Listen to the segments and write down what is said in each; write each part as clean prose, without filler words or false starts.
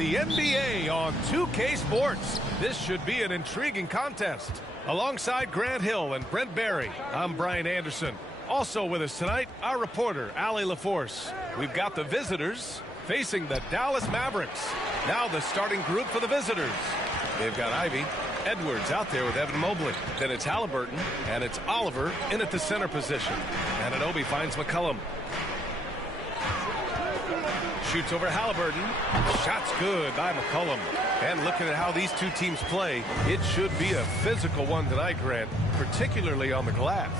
the NBA on 2K Sports. This should be an intriguing contest. Alongside Grant Hill and Brent Barry, I'm Brian Anderson. Also with us tonight, our reporter, Allie LaForce. We've got the visitors facing the Dallas Mavericks. Now the starting group for the visitors. They've got Ivy, Edwards out there with Evan Mobley. Then it's Halliburton, and it's Oliver in at the center position. Anunoby finds McCollum. Shoots over Halliburton. Shot's good by McCollum. And looking at how these two teams play, it should be a physical one tonight, Grant, particularly on the glass.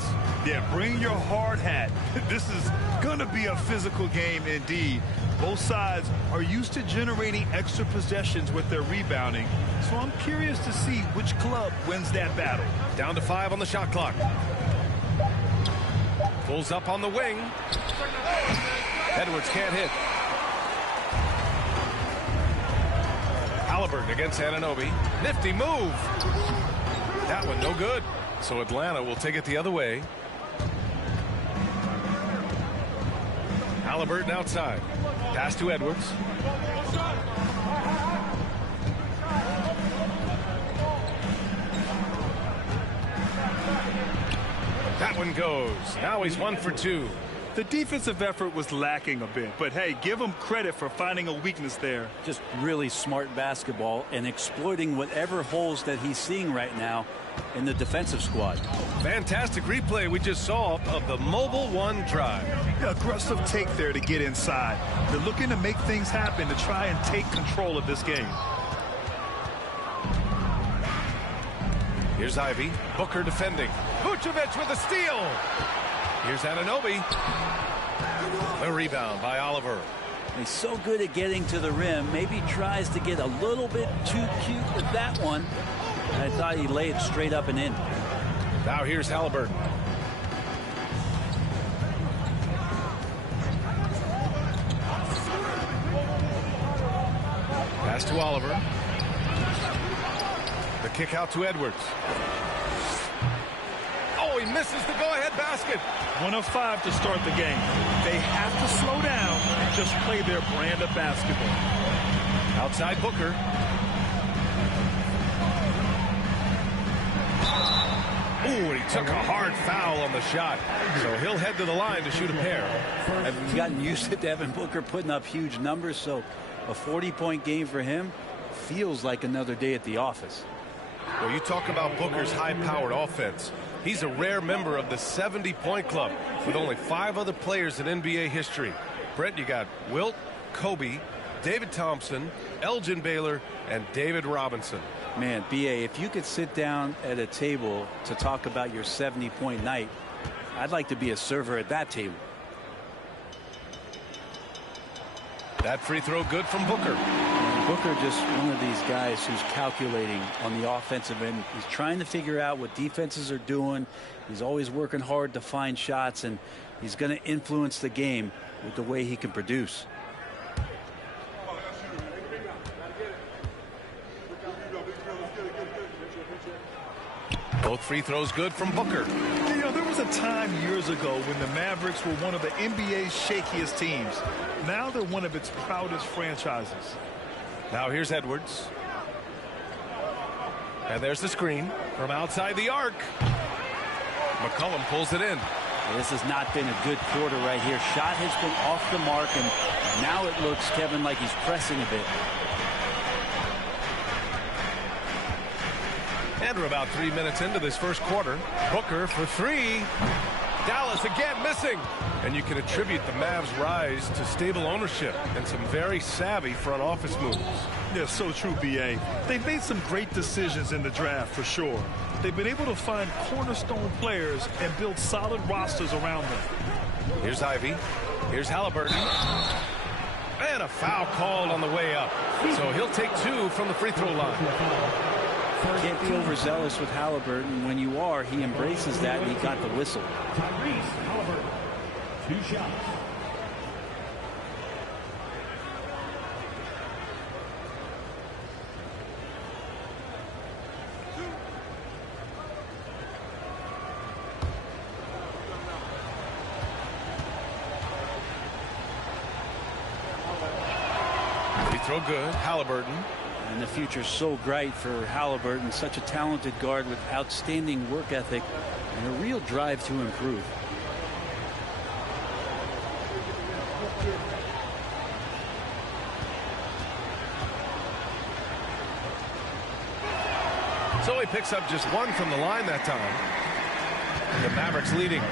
Yeah, bring your hard hat. This is going to be a physical game indeed. Both sides are used to generating extra possessions with their rebounding, so I'm curious to see which club wins that battle. Down to 5 on the shot clock. Pulls up on the wing. Edwards can't hit. Halliburton against Anunoby. Nifty move. That one no good. So Atlanta will take it the other way. Halliburton outside. Pass to Edwards. That one goes. Now he's 1 for 2. The defensive effort was lacking a bit, but hey, give him credit for finding a weakness there. Just really smart basketball and exploiting whatever holes that he's seeing right now in the defensive squad. Fantastic replay we just saw of the Mobile One drive. Yeah, aggressive take there to get inside. They're looking to make things happen to try and take control of this game. Here's Ivy. Booker defending. Vucevic with a steal. Here's Anunoby. A rebound by Oliver. He's so good at getting to the rim. Maybe tries to get a little bit too cute with that one. I thought he laid it straight up and in. Now here's Halliburton. Pass to Oliver. The kick out to Edwards. Oh, he misses the go-ahead basket. 1 of 5 to start the game. They have to slow down and just play their brand of basketball. Outside Booker. Ooh, and he took a hard foul on the shot. So he'll head to the line to shoot a pair. I've gotten used to Devin Booker putting up huge numbers, so a 40-point game for him feels like another day at the office. Well, you talk about Booker's high-powered offense. He's a rare member of the 70-point club with only 5 other players in NBA history. Brent, you got Wilt, Kobe, David Thompson, Elgin Baylor, and David Robinson. Man, B.A., if you could sit down at a table to talk about your 70-point night, I'd like to be a server at that table. That free throw good from Booker. Booker just one of these guys who's calculating on the offensive end. He's trying to figure out what defenses are doing. He's always working hard to find shots, and he's going to influence the game with the way he can produce. Both free throws good from Booker. You know, there was a time years ago when the Mavericks were one of the NBA's shakiest teams. Now they're one of its proudest franchises. Now here's Edwards. And there's the screen from outside the arc. McCollum pulls it in. This has not been a good quarter right here. Shot has been off the mark, and now it looks, Kevin, like he's pressing a bit. And we're about 3 minutes into this first quarter. Booker for 3. Dallas again missing. And you can attribute the Mavs' rise to stable ownership and some very savvy front office moves. Yeah, so true, B.A. They've made some great decisions in the draft for sure. They've been able to find cornerstone players and build solid rosters around them. Here's Ivy. Here's Halliburton. And a foul called on the way up. So he'll take 2 from the free throw line. Can't be overzealous with Halliburton. When you are, he embraces that, and he got the whistle. Halliburton, 2 shots. throw good. Halliburton. And the future's so bright for Halliburton, such a talented guard with outstanding work ethic and a real drive to improve. So he picks up just one from the line that time. The Mavericks leading.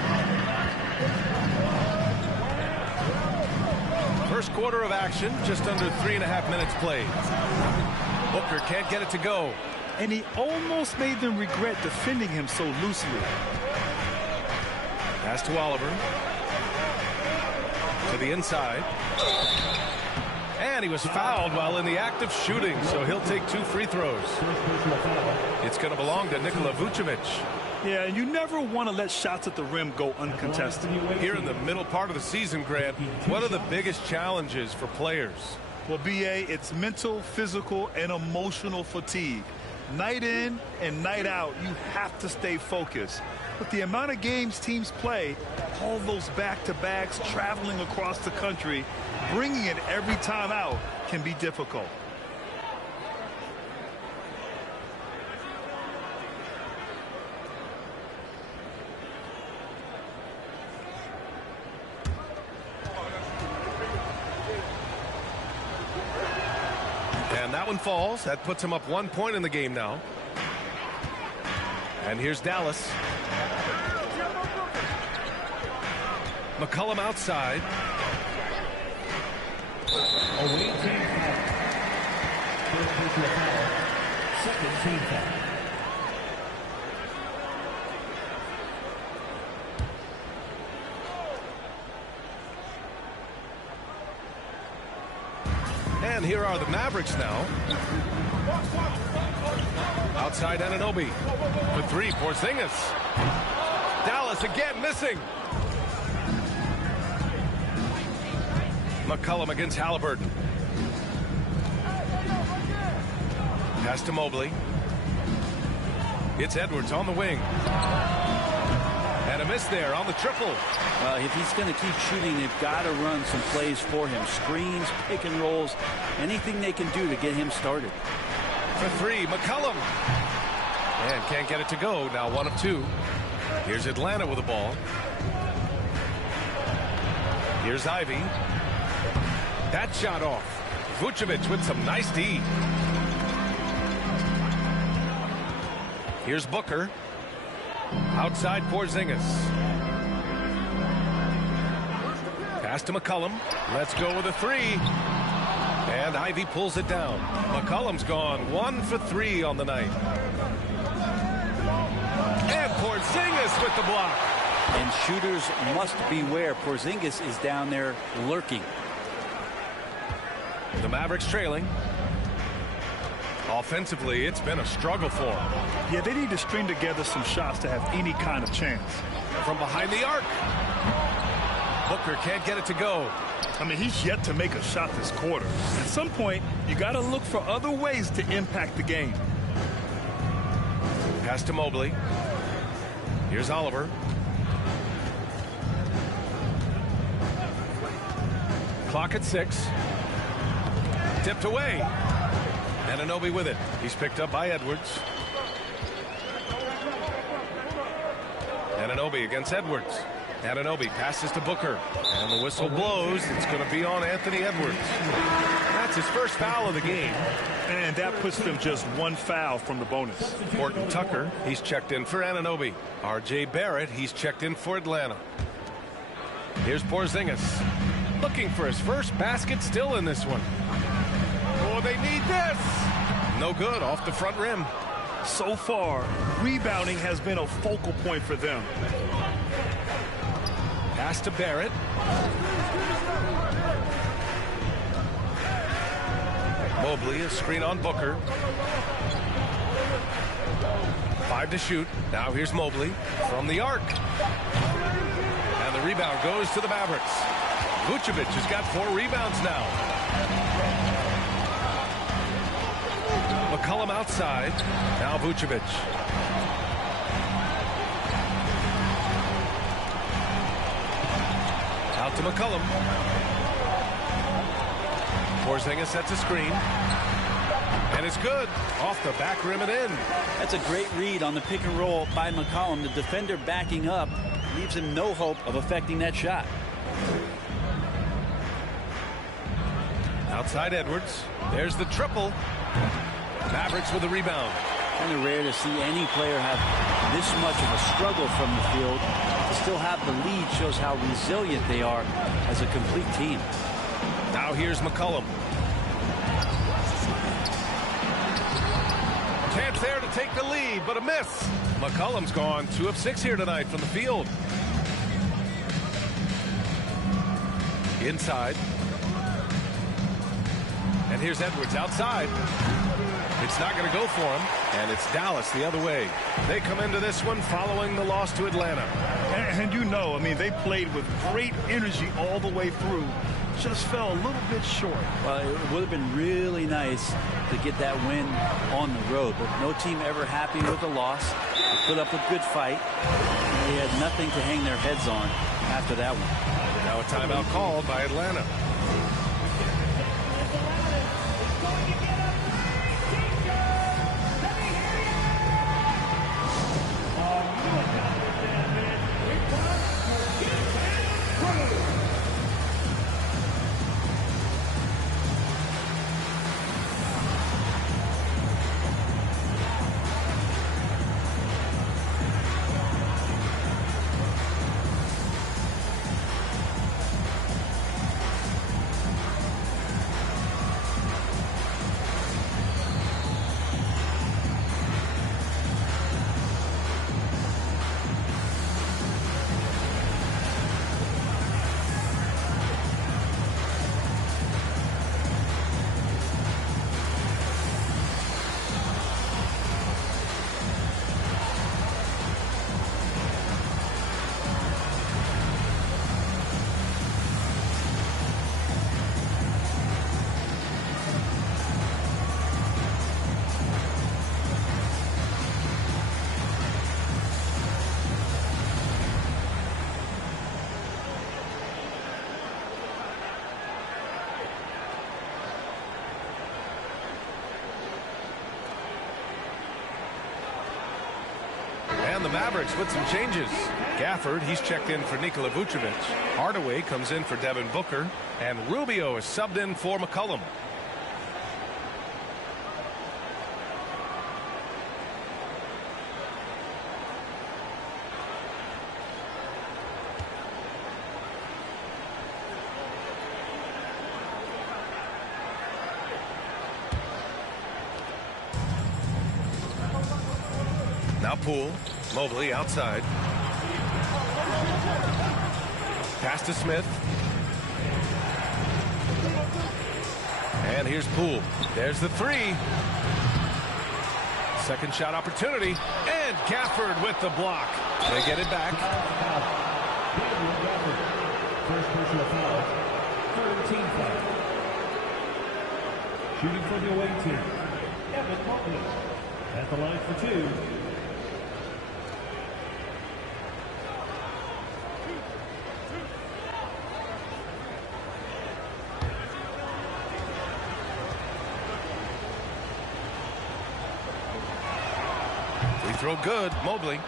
First quarter of action, just under 3.5 minutes played. Booker can't get it to go. And he almost made them regret defending him so loosely. Pass to Oliver. To the inside. And he was fouled while in the act of shooting, so he'll take 2 free throws. It's going to belong to Nikola Vucevic. Yeah, and you never want to let shots at the rim go uncontested. Here in the middle part of the season, Grant, what are the biggest challenges for players? Well, B.A., it's mental, physical, and emotional fatigue. Night in and night out, you have to stay focused. With the amount of games teams play, all those back-to-backs, traveling across the country, bringing it every time out can be difficult. And that one falls. That puts him up 1 point in the game now. And here's Dallas. McCollum outside. Away team foul. First personal foul. Second team foul. And here are the Mavericks now. Outside Anunoby. For 3, Porzingis. Dallas again missing. McCollum against Halliburton. Pass to Mobley. It's Edwards on the wing. And a miss there on the triple. If he's going to keep shooting, they've got to run some plays for him. Screens, pick and rolls, anything they can do to get him started. For 3, McCollum. And can't get it to go. Now 1 of 2. Here's Atlanta with the ball. Here's Ivy. That shot off. Vucevic with some nice D. Here's Booker. Outside Porzingis. Pass to McCollum. Let's go with a 3. And Ivy pulls it down. McCollum's gone 1 for 3 on the night. And Porzingis with the block. And shooters must beware. Porzingis is down there lurking. The Mavericks trailing. Offensively, it's been a struggle for them. Yeah, they need to string together some shots to have any kind of chance. From behind the arc. Booker can't get it to go. I mean, he's yet to make a shot this quarter. At some point, you got to look for other ways to impact the game. Pass to Mobley. Here's Oliver. Clock at 6. Tipped away. Anunoby with it. He's picked up by Edwards. Anunoby against Edwards. Anunoby passes to Booker. And the whistle blows. It's going to be on Anthony Edwards. That's his first foul of the game. And that puts them just 1 foul from the bonus. Horton Tucker, he's checked in for Anunoby. R.J. Barrett, he's checked in for Atlanta. Here's Porzingis. Looking for his first basket still in this one. Oh, they need this. No good, off the front rim. So far, rebounding has been a focal point for them. Pass to Barrett. Mobley, a screen on Booker. 5 to shoot. Now here's Mobley from the arc. And the rebound goes to the Mavericks. Vucevic has got 4 rebounds now. McCollum outside. Now Vucevic. Out to McCollum. Porzingis sets a screen. And it's good. Off the back rim and in. That's a great read on the pick and roll by McCollum. The defender backing up leaves him no hope of affecting that shot. Outside Edwards. There's the triple. Mavericks with a rebound. Kind of rare to see any player have this much of a struggle from the field. To still have the lead shows how resilient they are as a complete team. Now here's McCollum. Chance there to take the lead, but a miss. McCollum's gone 2 of 6 here tonight from the field. Inside. And here's Edwards outside. It's not going to go for him, and it's Dallas the other way. They come into this one following the loss to Atlanta. And you know, I mean, they played with great energy all the way through. Just fell a little bit short. Well, it would have been really nice to get that win on the road, but no team ever happy with a loss. They put up a good fight. They had nothing to hang their heads on after that one. Now a timeout called by Atlanta. And the Mavericks with some changes. Gafford, he's checked in for Nikola Vucevic. Hardaway comes in for Devin Booker. And Rubio is subbed in for McCollum. Now Poole. Mobley outside. Pass to Smith. And here's Poole. There's the three. Second shot opportunity. And Gafford with the block. They get it back. First personal foul. 13 foul. Shooting for the away team. Evan Mobley at the line for 2. Free throw good. Mobley.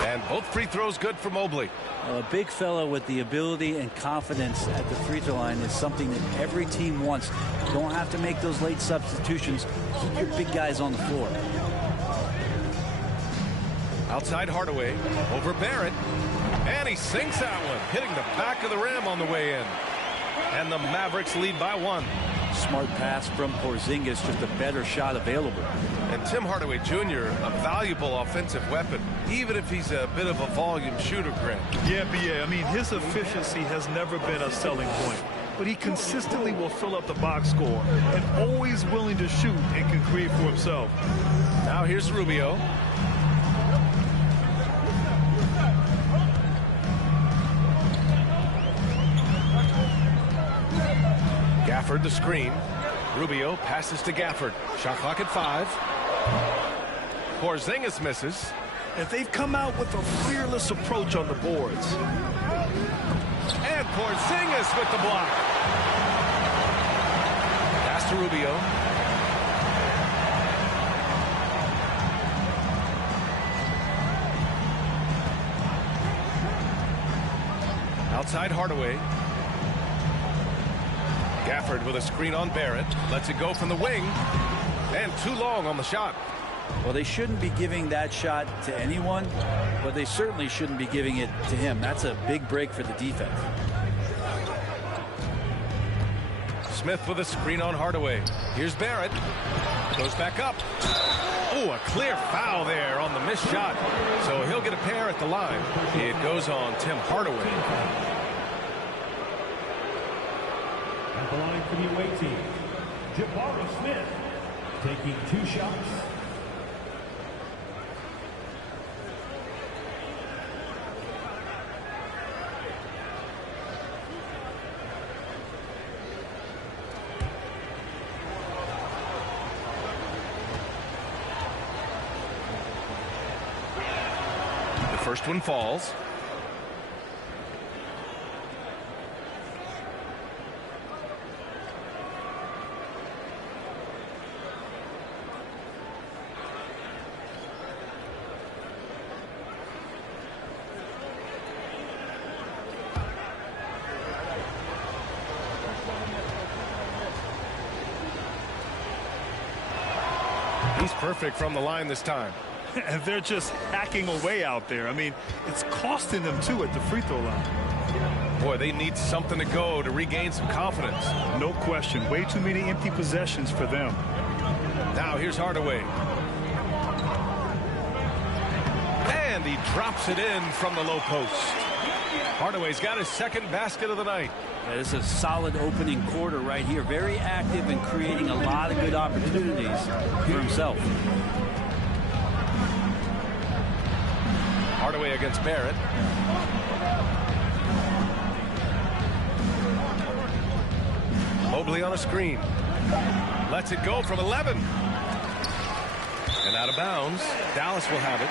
And both free throws good for Mobley. A big fella with the ability and confidence at the free throw line is something that every team wants. You don't have to make those late substitutions. Keep your big guys on the floor. Outside Hardaway. Over Barrett. And he sinks that one. Hitting the back of the rim on the way in. And the Mavericks lead by 1. Smart pass from Porzingis. Just a better shot available. And Tim Hardaway Jr., a valuable offensive weapon, even if he's a bit of a volume shooter, Grant. Yeah, I mean, his efficiency has never been a selling point. But he consistently will fill up the box score and always willing to shoot and can create for himself. Now here's Rubio. Gafford the screen. Rubio passes to Gafford. Shot clock at 5. Porzingis misses. And they've come out with a fearless approach on the boards. And Porzingis with the block. Pass to Rubio. Outside Hardaway. Gafford with a screen on Barrett. Lets it go from the wing. And too long on the shot. Well, they shouldn't be giving that shot to anyone, but they certainly shouldn't be giving it to him. That's a big break for the defense. Smith with a screen on Hardaway. Here's Barrett. Goes back up. Oh, a clear foul there on the missed shot. So he'll get a pair at the line. It goes on Tim Hardaway. At the line for the away team, Jabari Smith taking 2 shots. The first one falls. He's perfect from the line this time. And they're just hacking away out there. I mean, it's costing them too at the free throw line. Boy, they need something to go to regain some confidence. No question. Way too many empty possessions for them. Now here's Hardaway. And he drops it in from the low post. Hardaway's got his second basket of the night. Yeah, this is a solid opening quarter right here. Very active and creating a lot of good opportunities for himself. Hardaway against Barrett. Mobley on a screen. Lets it go from 11. And out of bounds. Dallas will have it.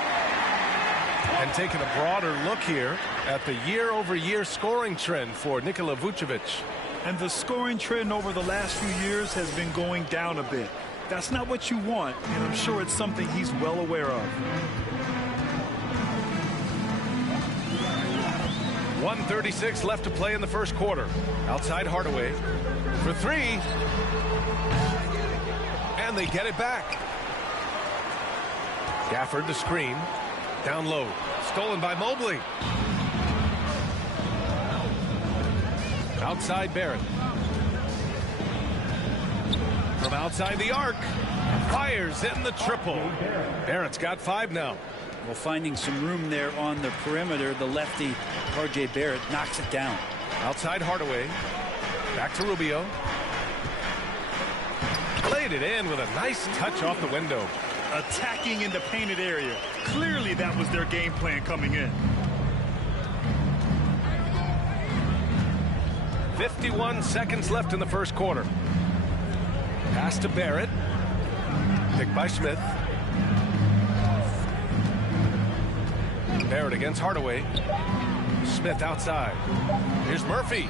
And taking a broader look here at the year-over-year scoring trend for Nikola Vucevic. And the scoring trend over the last few years has been going down a bit. That's not what you want, and I'm sure it's something he's well aware of. 1:36 left to play in the first quarter. Outside Hardaway for 3. And they get it back. Gafford the screen. Down low. Stolen by Mobley. Outside Barrett. From outside the arc. Fires in the triple. Barrett's got 5 now. Well, finding some room there on the perimeter, the lefty R.J. Barrett knocks it down. Outside Hardaway. Back to Rubio. Played it in with a nice touch off the window. Attacking in the painted area. Clearly that was their game plan coming in. 51 seconds left in the first quarter. Pass to Barrett. Picked by Smith. Barrett against Hardaway. Smith outside. Here's Murphy.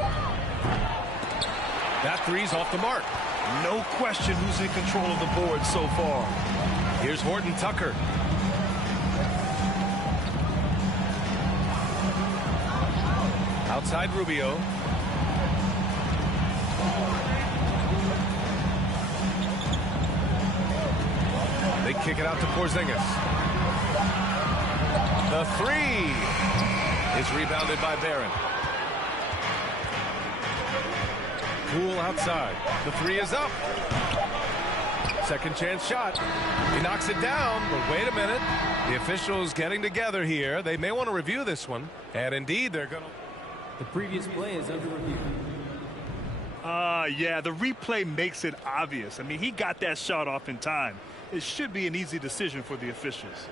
That three's off the mark. No question who's in control of the board so far. Here's Horton Tucker. Outside Rubio. They kick it out to Porzingis. The 3 is rebounded by Barrett. Poole outside. The 3 is up. Second chance shot. He knocks it down, but wait a minute. The officials getting together here. They may want to review this one. And indeed, they're going to. The previous play is under review. Yeah, the replay makes it obvious. I mean, he got that shot off in time. It should be an easy decision for the officials.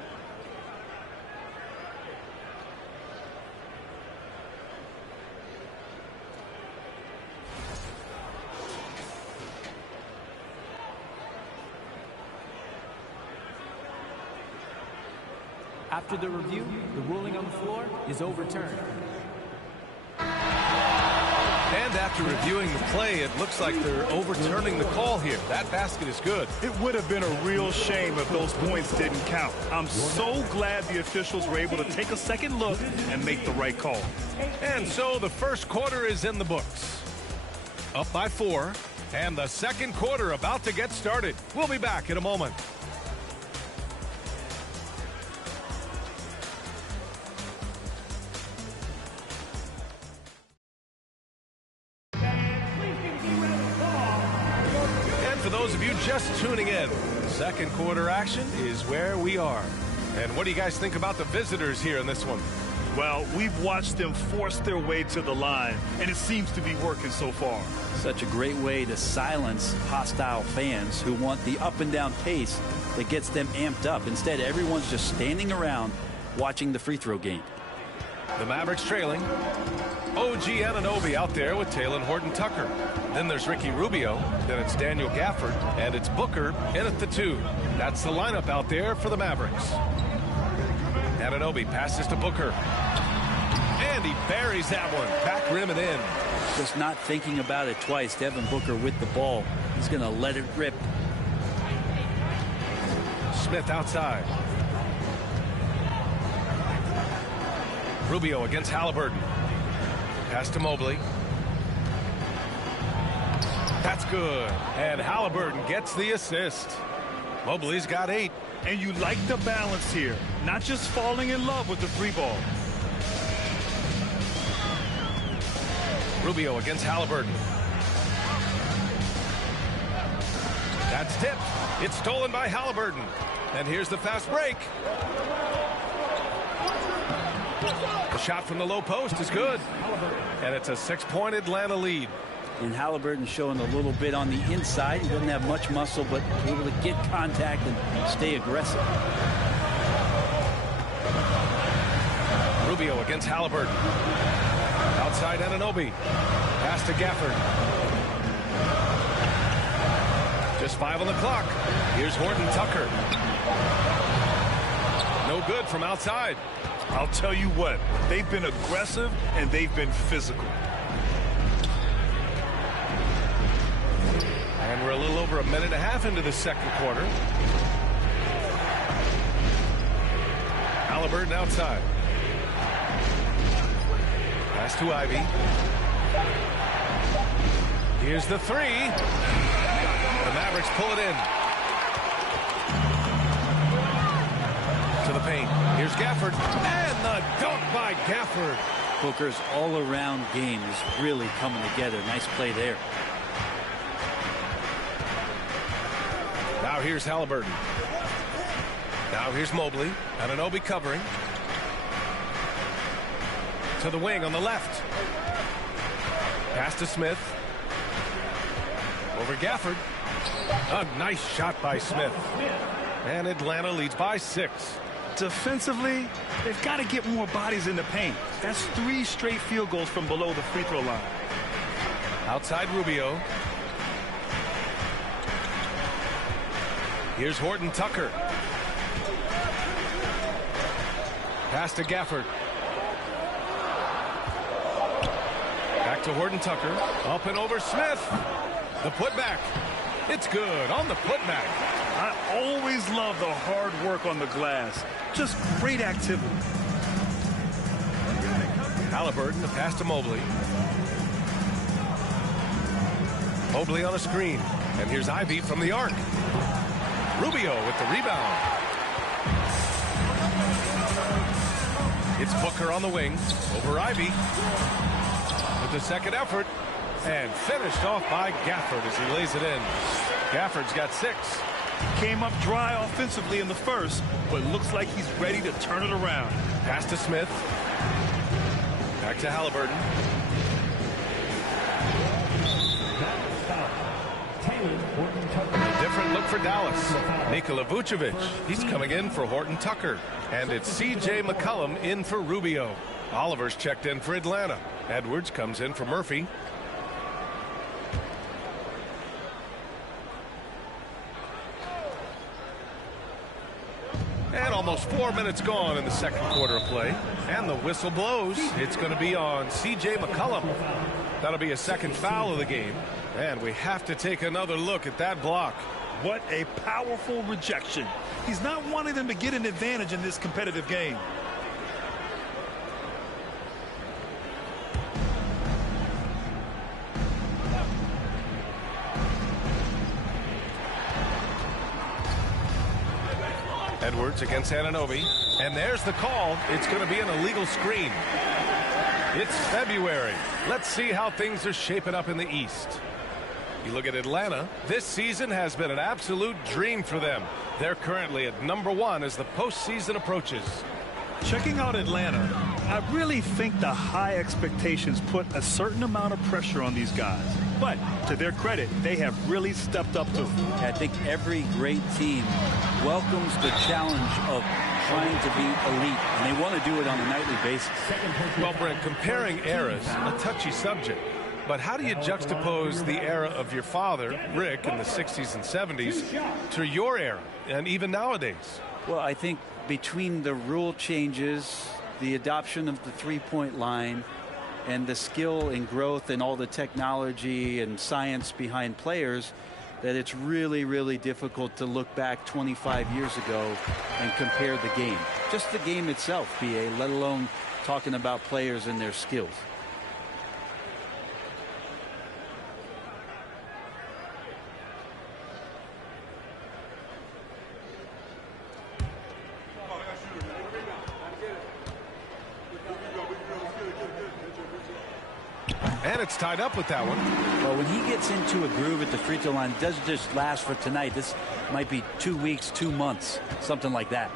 After the review, the ruling on the floor is overturned. And after reviewing the play, it looks like they're overturning the call here. That basket is good. It would have been a real shame if those points didn't count. I'm so glad the officials were able to take a second look and make the right call. And so the first quarter is in the books. Up by 4, and the second quarter about to get started. We'll be back in a moment. For those of you just tuning in, second quarter action is where we are. And what do you guys think about the visitors here in this one? Well, we've watched them force their way to the line, and it seems to be working so far. Such a great way to silence hostile fans who want the up and down pace that gets them amped up. Instead, everyone's just standing around watching the free throw game. The Mavericks trailing. OG Anunoby out there with Talen Horton-Tucker. Then there's Ricky Rubio. Then it's Daniel Gafford. And it's Booker in at the 2. That's the lineup out there for the Mavericks. Anunoby passes to Booker. And he buries that one. Back rim and in. Just not thinking about it twice. Devin Booker with the ball. He's going to let it rip. Smith outside. Rubio against Halliburton. Pass to Mobley. That's good. And Halliburton gets the assist. Mobley's got 8. And you like the balance here. Not just falling in love with the free ball. Rubio against Halliburton. That's tipped. It's stolen by Halliburton. And here's the fast break. The shot from the low post is good. And it's a 6-point Atlanta lead. And Halliburton showing a little bit on the inside. He doesn't have much muscle, but able to get contact and stay aggressive. Rubio against Halliburton. Outside Anunoby. Pass to Gafford. Just 5 on the clock. Here's Horton-Tucker. No good from outside. I'll tell you what, they've been aggressive and they've been physical. And we're a little over a minute and a half into the second quarter. Halliburton outside. Pass to Ivy. Here's the 3. The Mavericks pull it in. To the paint. Here's Gafford. And the dunk by Gafford. Booker's all-around game is really coming together. Nice play there. Now here's Halliburton. Now here's Mobley. Anunoby covering. To the wing on the left. Pass to Smith. Over Gafford. A nice shot by Smith. And Atlanta leads by 6. Defensively, they've got to get more bodies in the paint. That's 3 straight field goals from below the free throw line. Outside Rubio. Here's Horton-Tucker. Pass to Gafford. Back to Horton-Tucker. Up and over Smith. The putback. It's good on the putback. I always love the hard work on the glass. Just great activity. Halliburton, the pass to Mobley. Mobley on a screen. And here's Ivy from the arc. Rubio with the rebound. It's Booker on the wing. Over Ivy. With the second effort. And finished off by Gafford as he lays it in. Gafford's got 6. Came up dry offensively in the first, but looks like he's ready to turn it around. Pass to Smith. Back to Halliburton. A different look for Dallas. Nikola Vucevic, he's coming in for Horton-Tucker. And it's C.J. McCollum in for Rubio. Oliver's checked in for Atlanta. Edwards comes in for Murphy. And almost Almost 4 minutes gone in the second quarter of play. And the whistle blows. It's going to be on C.J. McCollum. That'll be a second foul of the game. And we have to take another look at that block. What a powerful rejection. He's not wanting them to get an advantage in this competitive game. Edwards against Anunoby. And there's the call. It's going to be an illegal screen. It's February. Let's see how things are shaping up in the East. You look at Atlanta. This season has been an absolute dream for them. They're currently at #1 as the postseason approaches. Checking out Atlanta, I really think the high expectations put a certain amount of pressure on these guys. But to their credit, they have really stepped up to it. I think every great team welcomes the challenge of trying to be elite, and they want to do it on a nightly basis. Well, Brent, comparing eras, a touchy subject. But how do you juxtapose the era of your father, Rick, in the 60s and 70s to your era, and even nowadays? Well, I think between the rule changes, the adoption of the three-point line, and the skill and growth and all the technology and science behind players, that it's really, really difficult to look back 25 years ago and compare the game. Just the game itself, BA, let alone talking about players and their skills. And it's tied up with that one. Well, when he gets into a groove at the free throw line, it doesn't just last for tonight. This might be 2 weeks, 2 months, something like that.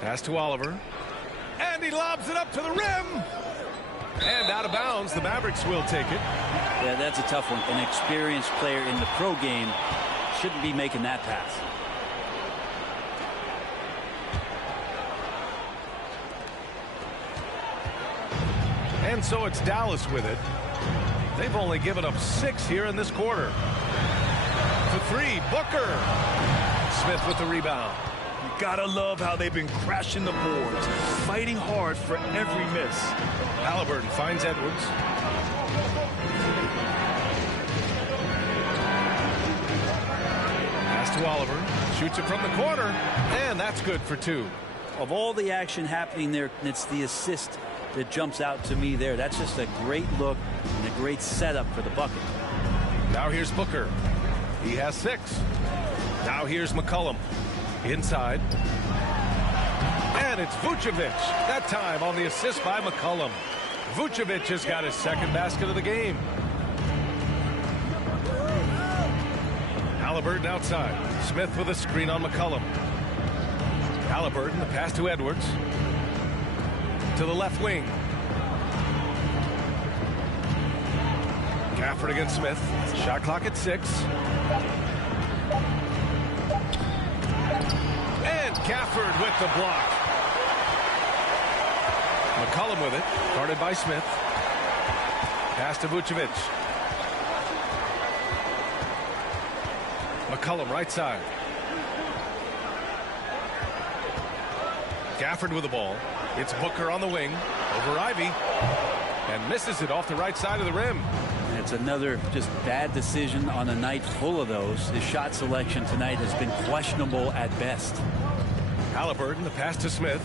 Pass to Oliver. And he lobs it up to the rim. And out of bounds, the Mavericks will take it. Yeah, that's a tough one. An experienced player in the pro game shouldn't be making that pass. And so it's Dallas with it. They've only given up 6 here in this quarter. For 3, Booker. Smith with the rebound. You gotta love how they've been crashing the boards, fighting hard for every miss. Halliburton finds Edwards. Pass to Oliver. Shoots it from the corner. And that's good for 2. Of all the action happening there, it's the assist that jumps out to me there. That's just a great look and a great setup for the bucket. Now here's Booker. He has 6. Now here's McCollum. Inside. And it's Vucevic. That time on the assist by McCollum. Vucevic has got his second basket of the game. Halliburton outside. Smith with a screen on McCollum. Halliburton, the pass to Edwards. To the left wing. Gafford against Smith. Shot clock at 6. And Gafford with the block. McCollum with it. Guarded by Smith. Pass to Vucevic. McCollum right side. Gafford with the ball. It's Booker on the wing over Ivy and misses it off the right side of the rim. And it's another just bad decision on a night full of those. His shot selection tonight has been questionable at best. Halliburton, the pass to Smith.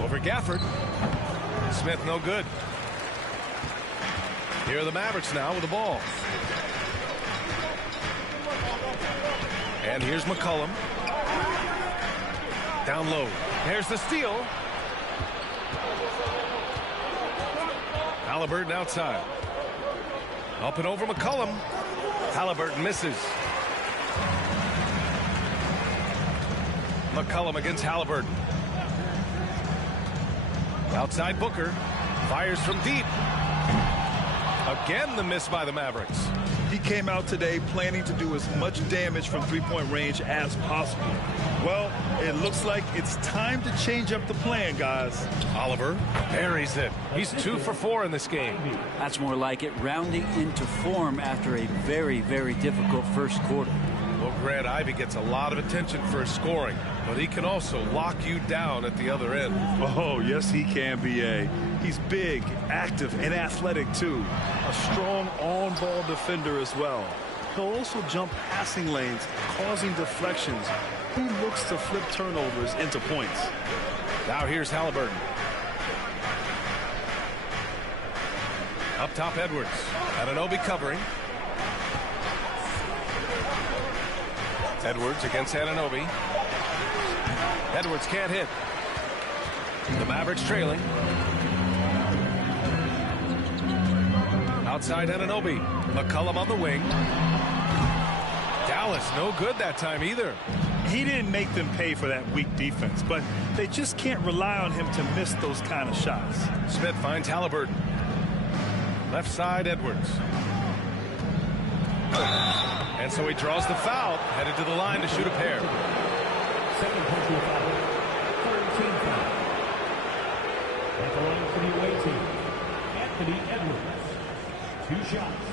Over Gafford. Smith no good. Here are the Mavericks now with the ball. And here's McCollum. Down low. There's the steal. Halliburton outside. Up and over McCollum. Halliburton misses. McCollum against Halliburton. Outside Booker. Fires from deep. Again the miss by the Mavericks. He came out today planning to do as much damage from three-point range as possible. Well, it looks like it's time to change up the plan, guys. Oliver buries it. He's 2 for 4 in this game. That's more like it, rounding into form after a very, very difficult first quarter. Well, Grant, Ivy gets a lot of attention for his scoring, but he can also lock you down at the other end. Oh, yes, he can, B.A. He's big, active, and athletic, too. A strong on-ball defender as well. He'll also jump passing lanes, causing deflections. He looks to flip turnovers into points. Now here's Halliburton. Up top, Edwards. Anunoby covering. Edwards against Anunoby. Edwards can't hit. The Mavericks trailing. Outside Anunoby. McCollum on the wing. Dallas no good that time either. He didn't make them pay for that weak defense, but they just can't rely on him to miss those kind of shots. Smith finds Halliburton. Left side, Edwards. And so he draws the foul, headed to the line to shoot a pair. Second personal foul. Third team foul. At the line for the away team, Anthony Edwards. 2 shots.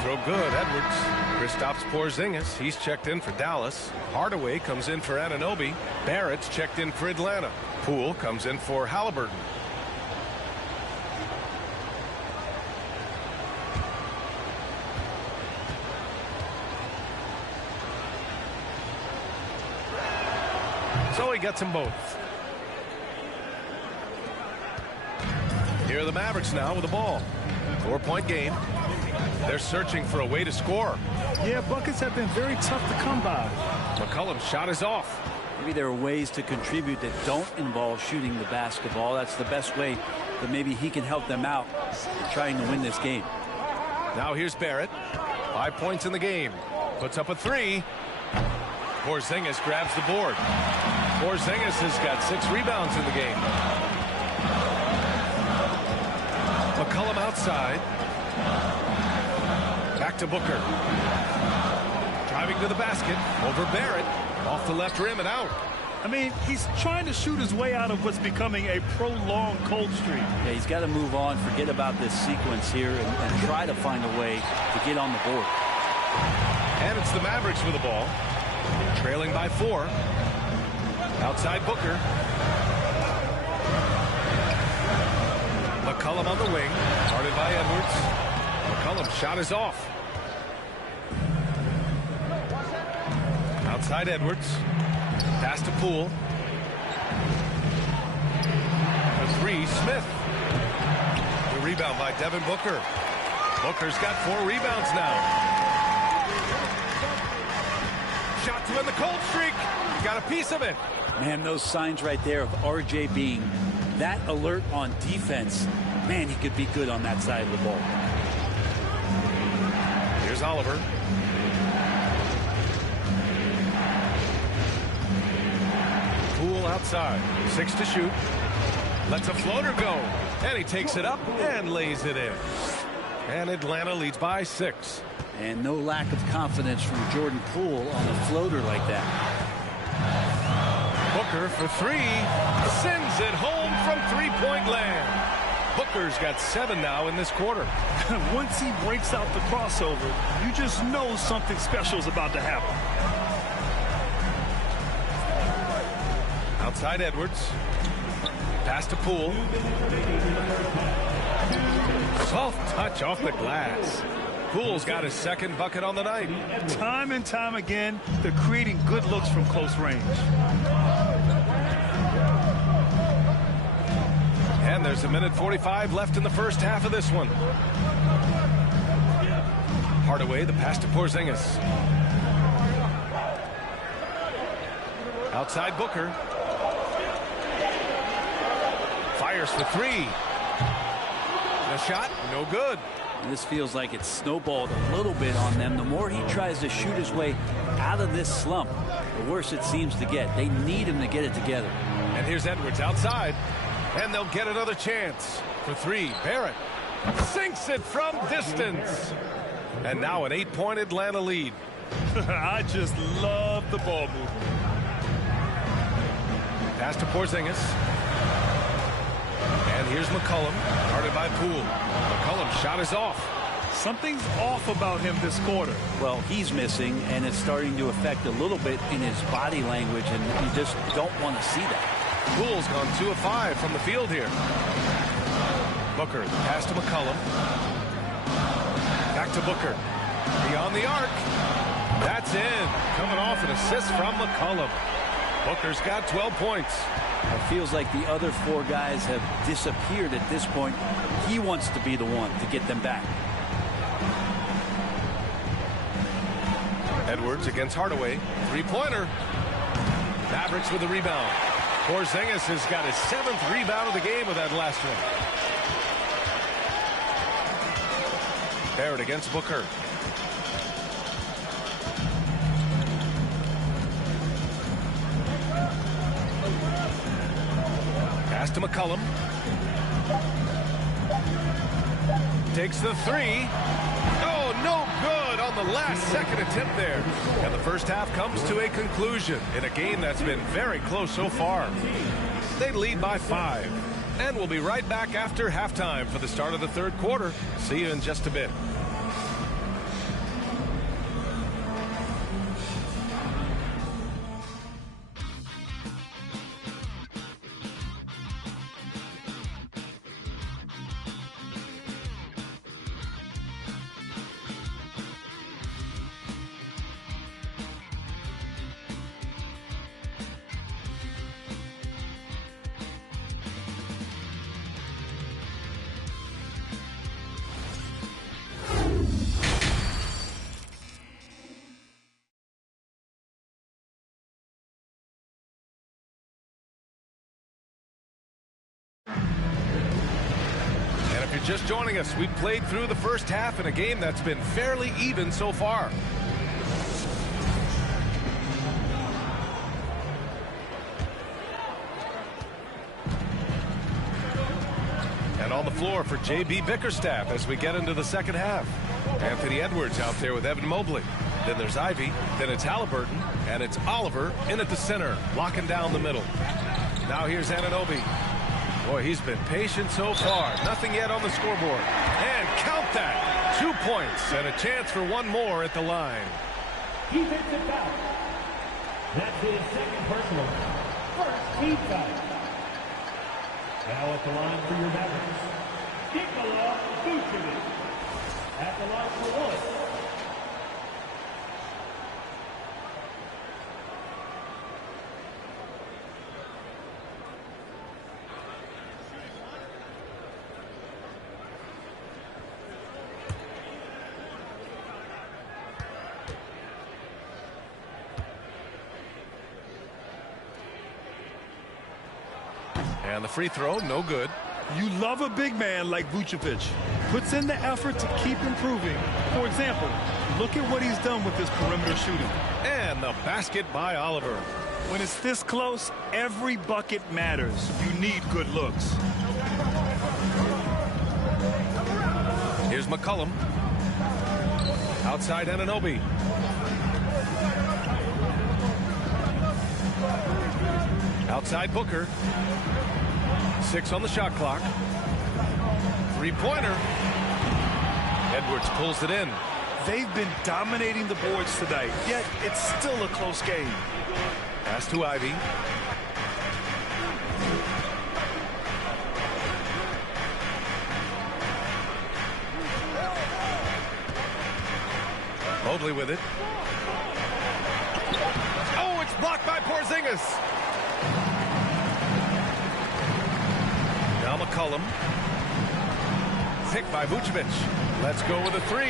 Throw good, Edwards. Kristaps Porzingis, he's checked in for Dallas. Hardaway comes in for Anunoby. Barrett's checked in for Atlanta. Poole comes in for Halliburton. So he gets them both. Here are the Mavericks now with the ball. 4-point game. They're searching for a way to score. Yeah, buckets have been very tough to come by. McCollum's shot is off. Maybe there are ways to contribute that don't involve shooting the basketball. That's the best way that maybe he can help them out in trying to win this game. Now here's Barrett. 5 points in the game. Puts up a 3. Porzingis grabs the board. Porzingis has got 6 rebounds in the game. McCollum outside. Back to Booker. Driving to the basket. Over Barrett. Off the left rim and out. I mean, he's trying to shoot his way out of what's becoming a prolonged cold streak. Yeah, he's got to move on, forget about this sequence here, and try to find a way to get on the board. And it's the Mavericks with the ball. Trailing by 4. Outside Booker. McCollum on the wing. Guarded by Edwards. McCollum's shot is off. Outside Edwards. Pass to Poole. For 3, Smith. The rebound by Devin Booker. Booker's got 4 rebounds now. Shot to end the cold streak. Got a piece of it. Man, those signs right there of RJ being that alert on defense. Man, he could be good on that side of the ball. Here's Oliver. Poole outside. 6 to shoot. Lets a floater go. And he takes it up and lays it in. And Atlanta leads by 6. And no lack of confidence from Jordan Poole on a floater like that. Booker for 3. Sends it home from 3-point land. Booker's got 7 now in this quarter. Once he breaks out the crossover, you just know something special is about to happen. Outside Edwards. Pass to Poole. Soft touch off the glass. Poole's got his 2nd bucket on the night. Time and time again, they're creating good looks from close range. And there's 1:45 left in the first half of this one. Hardaway, the pass to Porzingis. Outside Booker. Fires for 3. The shot, no good. This feels like it's snowballed a little bit on them. The more he tries to shoot his way out of this slump, the worse it seems to get. They need him to get it together. And here's Edwards outside. And they'll get another chance. For 3, Barrett. Sinks it from distance. And now an 8-point Atlanta lead. I just love the ball movement. Pass to Porzingis. And here's McCollum, guarded by Poole. McCollum's shot is off. Something's off about him this quarter. Well, he's missing, and it's starting to affect a little bit in his body language, and you just don't want to see that. Poole's gone 2 of 5 from the field here. Booker, pass to McCollum. Back to Booker. Beyond the arc. That's in. Coming off an assist from McCollum. Booker's got 12 points. It feels like the other 4 guys have disappeared at this point. He wants to be the one to get them back. Edwards against Hardaway. 3-pointer. Mavericks with the rebound. Porzingis has got his 7th rebound of the game with that last one. Barrett against Booker. Pass to McCollum. Takes the 3. Oh, no good on the last second attempt there. And the first half comes to a conclusion in a game that's been very close so far. They lead by 5. And we'll be right back after halftime for the start of the third quarter. See you in just a bit. Just joining us, we've played through the first half in a game that's been fairly even so far. And on the floor for J.B. Bickerstaff as we get into the second half. Anthony Edwards out there with Evan Mobley. Then there's Ivy, then it's Halliburton, and it's Oliver in at the center, locking down the middle. Now here's Anunoby. Boy, he's been patient so far. Nothing yet on the scoreboard. And count that. 2 points and a chance for one more at the line. He hits it back. That's his second personal. First team foul. Now at the line for your Mavericks, Nikola Vucevic. At the line for one. And the free throw, no good. You love a big man like Vucevic. Puts in the effort to keep improving. For example, look at what he's done with his perimeter shooting. And the basket by Oliver. When it's this close, every bucket matters. You need good looks. Here's McCollum. Outside Anunoby. Outside Booker. 6 on the shot clock. 3-pointer. Edwards pulls it in. They've been dominating the boards tonight, yet it's still a close game. Pass to Ivy. Mobley with it. Oh, it's blocked by Porzingis. Now McCollum. Picked by Vucevic. Let's go with a 3.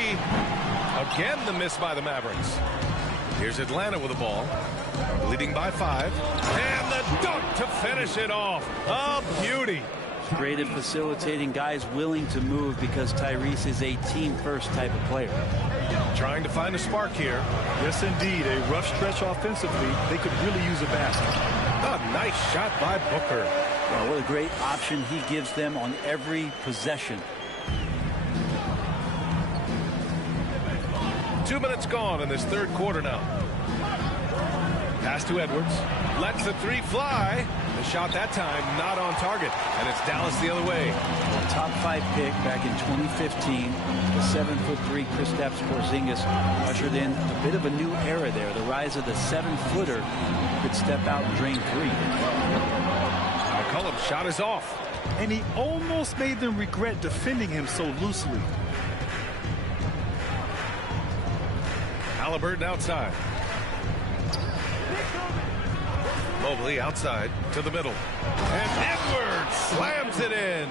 Again, the miss by the Mavericks. Here's Atlanta with the ball. Leading by 5. And the dunk to finish it off. A beauty. Great at facilitating guys willing to move because Tyrese is a team-first type of player. Trying to find a spark here. Yes, indeed. A rough stretch offensively. They could really use a basket. A nice shot by Booker. Well, what a great option he gives them on every possession. 2 minutes gone in this third quarter now. Pass to Edwards. Lets the three fly. The shot that time not on target. And it's Dallas the other way. A top 5 pick back in 2015. The 7'3" Kristaps Porzingis ushered in a bit of a new era there. The rise of the 7-footer who could step out and drain three. McCollum's shot is off. And he almost made them regret defending him so loosely. Halliburton outside. Mobley outside to the middle. And Edwards slams it in.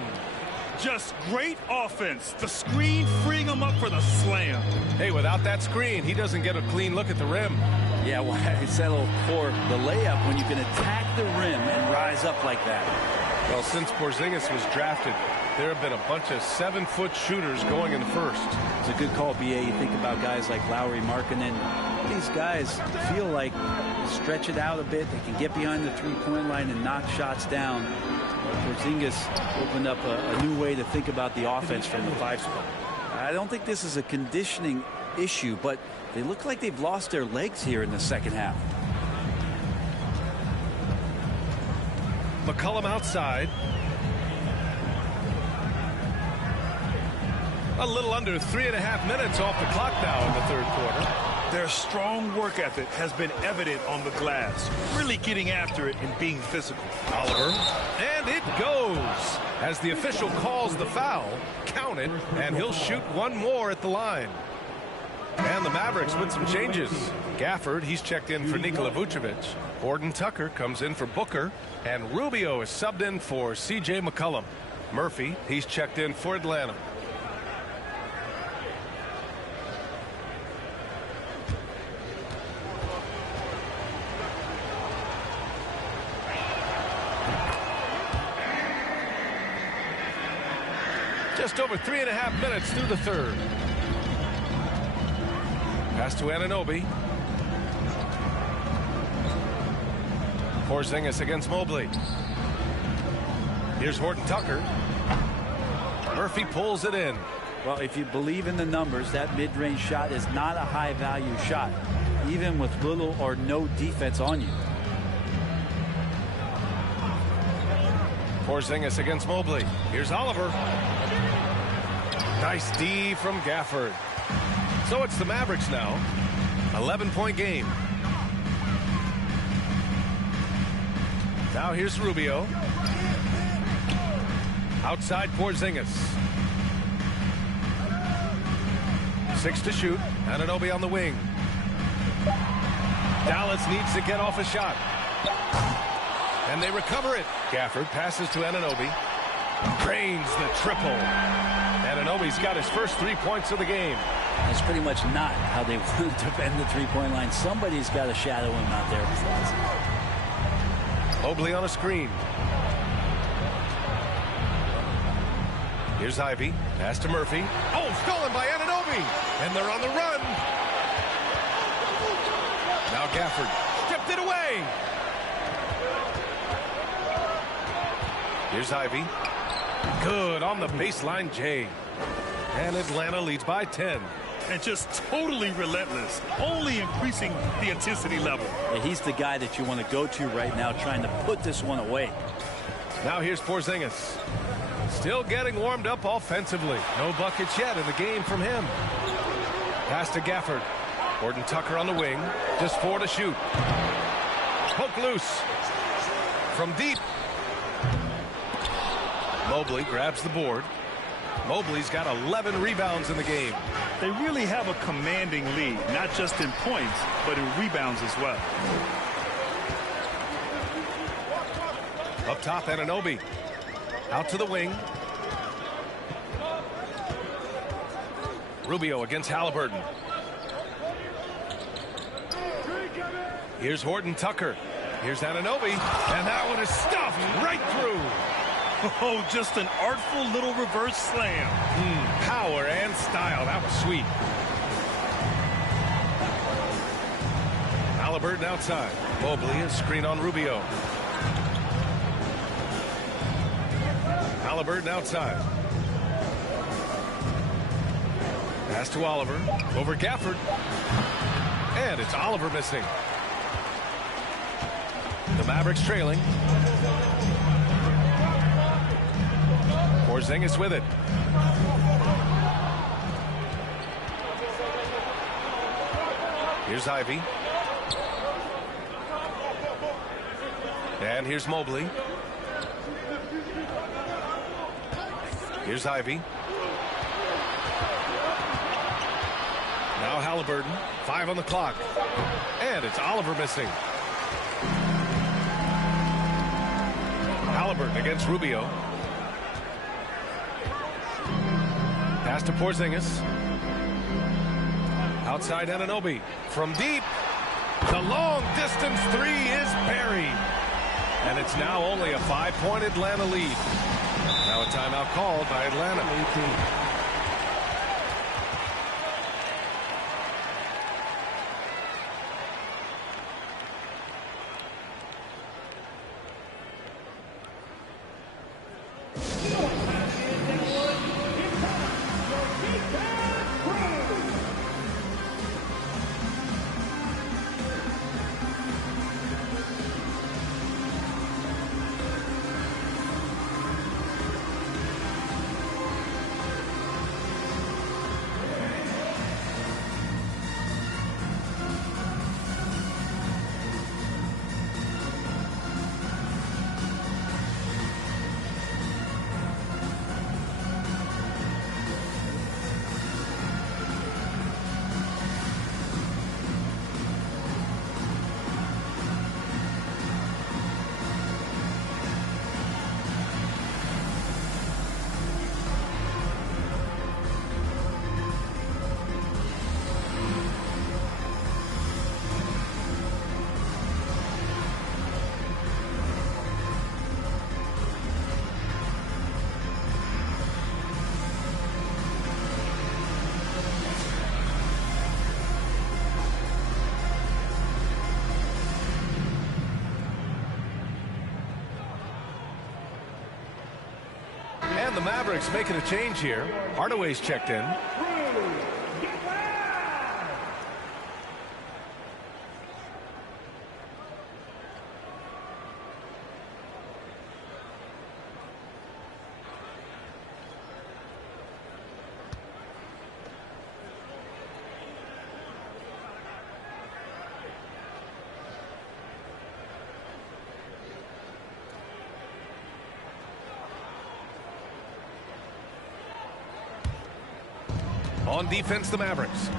Just great offense. The screen freeing him up for the slam. Hey, without that screen, he doesn't get a clean look at the rim. Yeah, well, I settle for the layup when you can attack the rim and rise up like that. Well, since Porzingis was drafted, there have been a bunch of 7-foot shooters going in the first. It's a good call, BA. You think about guys like Lowry, Markkanen. These guys feel like stretch it out a bit. They can get behind the three-point line and knock shots down. Porzingis opened up a new way to think about the offense from the 5 spot. I don't think this is a conditioning issue, but they look like they've lost their legs here in the second half. McCollum outside. A little under 3.5 minutes off the clock now in the third quarter. Their strong work ethic has been evident on the glass, really getting after it and being physical. Oliver, and it goes. As the official calls the foul, count it, and he'll shoot one more at the line. And the Mavericks with some changes. Gafford, he's checked in for Nikola Vucevic. Horton Tucker comes in for Booker, and Rubio is subbed in for C.J. McCollum. Murphy, he's checked in for Atlanta. Just over 3.5 minutes through the third. Pass to Anunoby. Porzingis against Mobley. Here's Horton Tucker. Murphy pulls it in. Well, if you believe in the numbers, that mid-range shot is not a high-value shot, even with little or no defense on you. Porzingis against Mobley. Here's Oliver. Nice D from Gafford. So it's the Mavericks now. 11-point game. Now here's Rubio. Outside Porzingis. 6 to shoot. Anunoby on the wing. Dallas needs to get off a shot. And they recover it. Gafford passes to Anunoby. Drains the triple. Anunoby's got his first 3 points of the game. That's pretty much not how they want to defend the three-point line. Somebody's got to shadow him out there. Mobley on a screen. Here's Ivy. Pass to Murphy. Oh, stolen by Anunoby. And they're on the run. Now Gafford stripped it away. Here's Ivy. Good on the baseline, Jay. And Atlanta leads by 10. And just totally relentless, only increasing the intensity level. Yeah, he's the guy that you want to go to right now, trying to put this one away. Now here's Porzingis. Still getting warmed up offensively. No buckets yet in the game from him. Pass to Gafford. Horton Tucker on the wing. Just 4 to shoot. Poke loose. From deep. Mobley grabs the board. Mobley's got 11 rebounds in the game. They really have a commanding lead, not just in points, but in rebounds as well. Up top, Anunoby. Out to the wing. Rubio against Halliburton. Here's Horton Tucker. Here's Anunoby. And that one is stuffed right through. Oh, just an artful little reverse slam. Power and style. That was sweet. Halliburton outside. Mobley is screen on Rubio. Halliburton outside. Pass to Oliver. Over Gafford. And it's Oliver missing. The Mavericks trailing. Porzingis with it. Here's Ivy. And here's Mobley. Here's Ivy. Now Halliburton. 5 on the clock. And it's Oliver missing. Halliburton against Rubio. Pass to Porzingis. Outside Anunoby. From deep. The long distance three is buried. And it's now only a 5-point Atlanta lead. Now a timeout called by Atlanta. And the Mavericks making a change here. Hardaway's checked in. On defense, the Mavericks.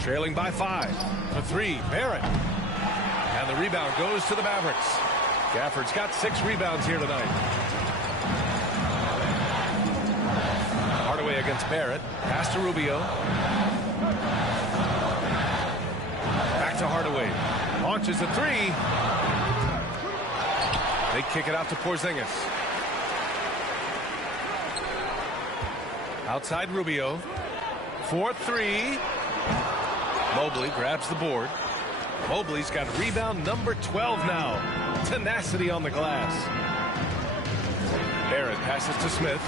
Trailing by 5. For 3, Barrett. And the rebound goes to the Mavericks. Gafford's got 6 rebounds here tonight. Hardaway against Barrett. Pass to Rubio. Back to Hardaway. Launches a 3. They kick it out to Porzingis. Outside Rubio. 4-3. Mobley grabs the board. Mobley's got rebound number 12 now. Tenacity on the glass. Barrett passes to Smith.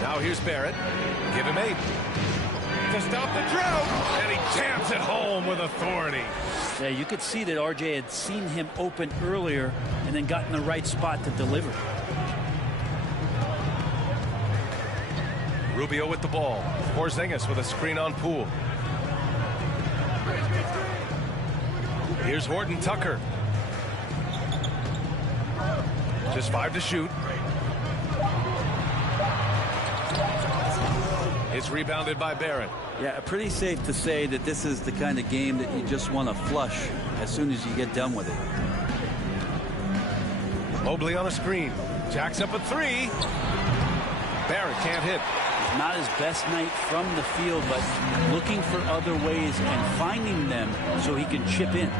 Now here's Barrett. Give him 8. To stop the drought. And he jams it home with authority. Yeah, you could see that RJ had seen him open earlier and then got in the right spot to deliver. Rubio with the ball. Porzingis with a screen on Poole. Here's Horton Tucker. Just 5 to shoot. It's rebounded by Barrett. Yeah, pretty safe to say that this is the kind of game that you just want to flush as soon as you get done with it. Mobley on a screen. Jacks up a 3. Barrett can't hit. Not his best night from the field, but looking for other ways and finding them so he can chip in.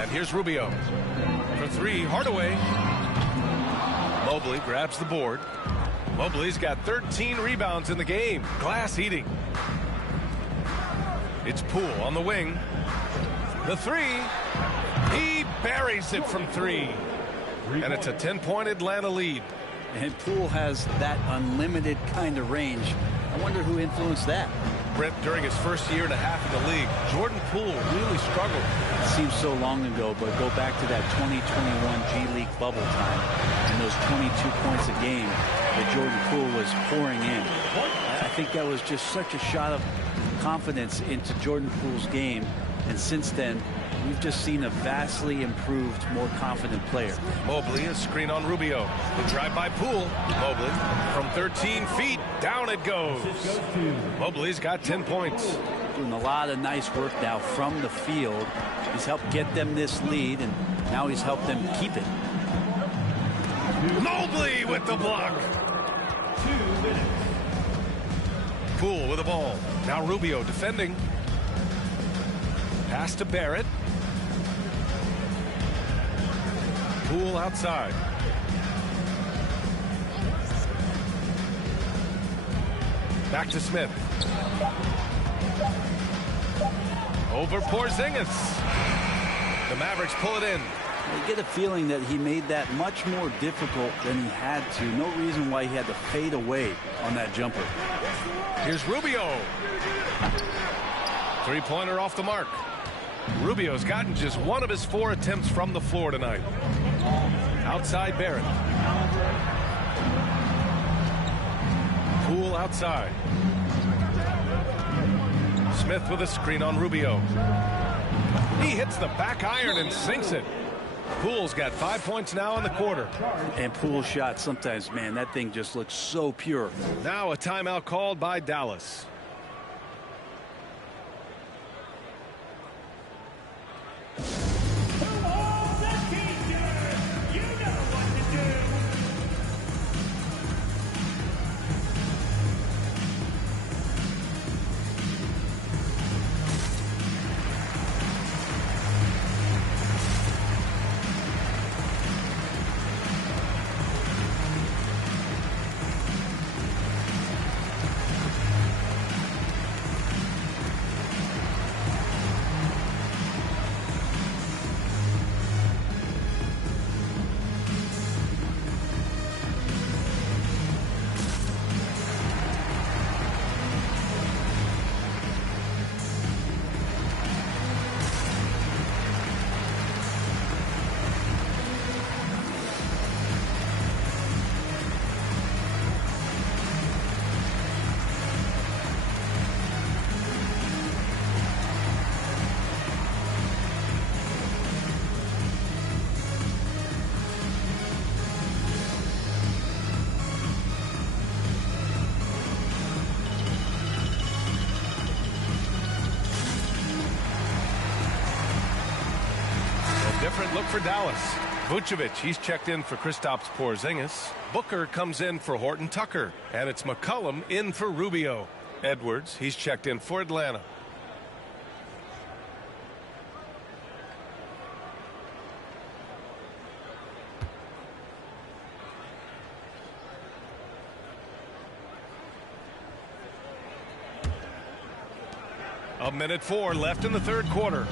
And here's Rubio. For 3, Hardaway. Mobley grabs the board. Mobley's got 13 rebounds in the game. Glass eating. It's Poole on the wing. The 3. He buries it from 3. And it's a 10-point Atlanta lead. And Poole has that unlimited kind of range. I wonder who influenced that. Brent, during his first year and a half in the league, Jordan Poole really struggled. It seems so long ago, but go back to that 2021 G League bubble time and those 22 points a game that Jordan Poole was pouring in. I think that was just such a shot of confidence into Jordan Poole's game. And since then, we've just seen a vastly improved, more confident player. Mobley, a screen on Rubio. The drive by Poole. Mobley from 13 feet. Down it goes. Mobley's got 10 points. Doing a lot of nice work now from the field. He's helped get them this lead, and now he's helped them keep it. Mobley with the block. 2 minutes. Poole with the ball. Now Rubio defending. Pass to Barrett. Poole outside. Back to Smith. Over Porzingis. The Mavericks pull it in. I get a feeling that he made that much more difficult than he had to. No reason why he had to fade away on that jumper. Here's Rubio. Three-pointer off the mark. Rubio's gotten just one of his 4 attempts from the floor tonight. Outside Barrett. Poole outside. Smith with a screen on Rubio. He hits the back iron and sinks it. Poole's got 5 points now in the quarter. And Poole's shot sometimes, man, that thing just looks so pure. Now a timeout called by Dallas. Different look for Dallas. Vucevic, he's checked in for Kristaps Porzingis. Booker comes in for Horton Tucker. And it's McCollum in for Rubio. Edwards, he's checked in for Atlanta. A minute 4 left in the third quarter.